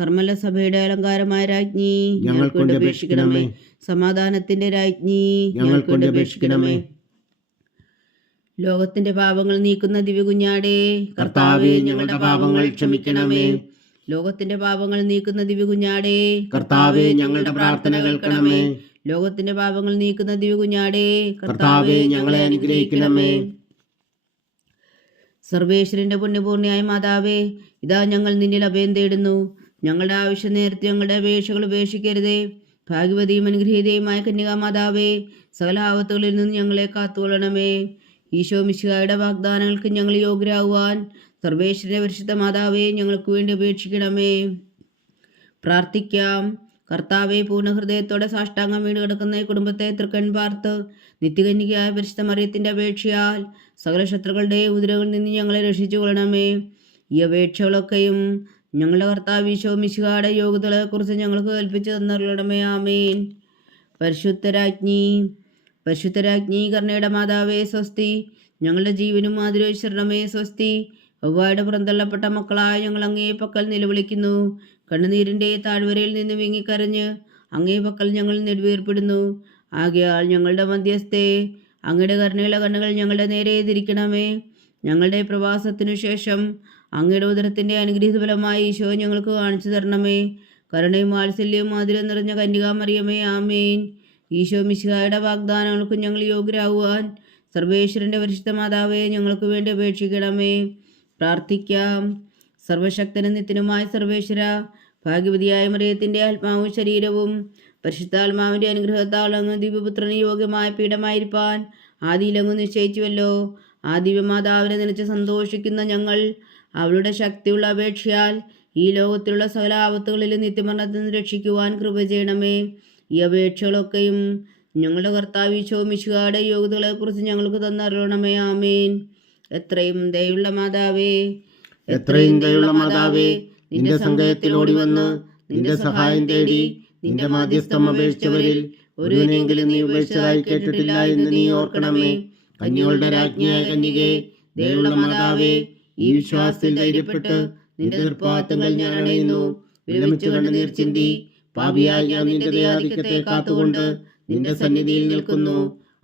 കർമ്മല സഭയുടെ അലങ്കാരമായ രാജ്ഞി, ഞങ്ങൾക്കൊണ്ട് അപേക്ഷിക്കണമേ. സമാധാനത്തിന്റെ രാജ്ഞി, ഞങ്ങൾക്കൊണ്ട് അപേക്ഷിക്കണമേ. ലോകത്തിന്റെ പാപങ്ങൾ നീക്കുന്ന ദിവ്യകുഞ്ഞാടേ, കർത്താവേ, ഞങ്ങളുടെ പാപങ്ങൾ ക്ഷമിക്കണമേ. ലോകത്തിന്റെ പാപങ്ങൾ നീക്കുന്ന ദിവ്യകുഞ്ഞാടേ, കർത്താവേ, ഞങ്ങളുടെ പ്രാർത്ഥന കേൾക്കണമേ. ലോകത്തിന്റെ പാപങ്ങൾ നീക്കുന്ന ദിവ്യകുഞ്ഞാടേ, കർത്താവേ, ഞങ്ങളെ അനുഗ്രഹിക്കണമേ. സർവേശ്വരന്റെ പുണ്യപൂർണ്ണയായ മാതാവേ, ഇതാ ഞങ്ങൾ നിന്നിൽ അഭയം തേടുന്നു. ഞങ്ങളുടെ ആവശ്യം നേരത്തെ ഞങ്ങളുടെ അപേക്ഷകൾ ഉപേക്ഷിക്കരുതേ. ഭാഗ്യവതിയും അനുഗ്രഹീതയുമായ കന്യകാമാതാവേ, സകല ആപത്തുകളിൽ നിന്ന് ഞങ്ങളെ കാത്തുകൊള്ളണമേ. ഈശോ മിശിഹായുടെ വാഗ്ദാനങ്ങൾക്ക് ഞങ്ങൾ യോഗ്യരാകുവാൻ സർവേശ്വരന്റെ പരിശുദ്ധ മാതാവേ, ഞങ്ങൾക്ക് വേണ്ടി അപേക്ഷിക്കണമേ. പ്രാർത്ഥിക്കാം. കർത്താവെ, പൂർണ്ണ ഹൃദയത്തോടെ സാഷ്ടാംഗം വീണ് കിടക്കുന്ന ഈ കുടുംബത്തെ തൃക്കൺ പാർത്ത് നിത്യകന്യകയായ പരിശുദ്ധ മറിയത്തിന്റെ അപേക്ഷയാൽ സകല ശത്രുക്കളുടെ ഉദരകളിൽ നിന്ന് ഞങ്ങളെ രക്ഷിച്ചു കൊള്ളണമേ. ഈ അപേക്ഷകളൊക്കെയും ഞങ്ങളുടെ കർത്താവ് ഈശോ മിശിഹായുടെ യോഗ്യതകളെക്കുറിച്ച് ഞങ്ങൾക്ക് കൽപ്പിച്ചു തന്നറിയണമേ. ആമേൻ. പരിശുദ്ധരാജ്ഞി, പരിശുദ്ധരാജ്ഞി കരുണയുടെ മാതാവേ സ്വസ്തി. ഞങ്ങളുടെ ജീവനും മാധുരേശ്വരണമേ സ്വസ്തി. ഒവ്വായുടെ പുറന്തള്ളപ്പെട്ട മക്കളായ ഞങ്ങൾ അങ്ങേ പക്കൽ നിലവിളിക്കുന്നു. കണ്ണുനീരിൻ്റെ താഴ്വരയിൽ നിന്ന് വിങ്ങിക്കരഞ്ഞ് അങ്ങേ പക്കൽ ഞങ്ങൾ നെടുവീർപ്പെടുന്നു. ആകയാൽ ഞങ്ങളുടെ മധ്യസ്ഥേ, അങ്ങയുടെ കരുണയുള്ള കണ്ണുകൾ ഞങ്ങളുടെ നേരെ തിരിക്കണമേ. ഞങ്ങളുടെ പ്രവാസത്തിനു ശേഷം അങ്ങയുടെ ഉദരത്തിൻ്റെ അനുഗ്രഹീത ഫലമായി ഈശോ ഞങ്ങൾക്ക് കാണിച്ചു തരണമേ. കരുണയും വാത്സല്യവും മാധുര്യം നിറഞ്ഞ കന്യകാമറിയമേ, ആമേൻ. ഈശോ മിശിഹായുടെ വാഗ്ദാനങ്ങൾക്ക് ഞങ്ങൾ യോഗ്യരാകുവാൻ സർവേശ്വരൻ്റെ പരിശുദ്ധ മാതാവേ, ഞങ്ങൾക്ക് വേണ്ടി അപേക്ഷിക്കണമേ. പ്രാർത്ഥിക്കാം. സർവശക്തനും നിത്യനുമായ സർവേശ്വര, ഭാഗ്യവതിയായ മറിയത്തിൻ്റെ ആത്മാവും ശരീരവും പരിശുദ്ധാത്മാവിൻ്റെ അനുഗ്രഹത്താൽ അങ്ങ് ദിവ്യപുത്രന് യോഗ്യമായ പീഠമായിരിക്കാൻ ആദിയിലങ്ങ് നിശ്ചയിച്ചുവല്ലോ. ആ ദിവ്യമാതാവിനെ നനച്ച് സന്തോഷിക്കുന്ന ഞങ്ങൾ അവളുടെ ശക്തിയുള്ള അപേക്ഷയാൽ ഈ ലോകത്തിലുള്ള സകല ആപത്തുകളിലും നിത്യമരണത്തിൽ നിന്ന് രക്ഷിക്കുവാൻ കൃപ ചെയ്യണമേ. ഈ അപേക്ഷകളൊക്കെയും ഞങ്ങളുടെ കർത്താവ് ഈശോ മിശിഹായുടെ യോഗ്യതകളെക്കുറിച്ച് ഞങ്ങൾക്ക് തന്നറിയണമേ. ആമേൻ. എത്രയും ദയുള്ള മാതാവേ, എത്രയും ദയുള്ള മാതാവേ, നിന്റെ സങ്കേതത്തിൽ ഓടി വന്ന് നിന്റെ സഹായം തേടി നിന്റെ മാധ്യസ്ഥം അപേക്ഷിച്ചവരിൽ ഒരുവനെങ്കിലും നീ ഉപേക്ഷിച്ചതായി കേട്ടിട്ടില്ല എന്ന് നീ ഓർക്കണമേ. കന്യകളുടെ രാജ്ഞിയായ കന്യകേ, ദയുള്ള മാതാവേ, ഈ വിശ്വാസത്തിൽ ധൈര്യപ്പെട്ട് നിന്റെ തൃപ്പാദങ്ങൾ ഞാൻ അണയുന്നു. വിലമിച്ചു കണ്ണുനീർ ചിന്തി പാപിയായി ഞാൻ നിന്റെ ദയാധിക്യത്തെ കാത്തുകൊണ്ട് നിന്റെ സന്നിധിയിൽ നിൽക്കുന്നു.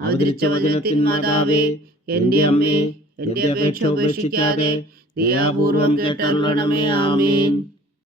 അവതരിച്ച വചനത്തിൻ മാതാവേ, എന്റെ അമ്മേ, എന്റെ അപേക്ഷ ഉപേക്ഷിക്കാതെ ദയാപൂർവം കേട്ടരുളണമേ. ആമേൻ.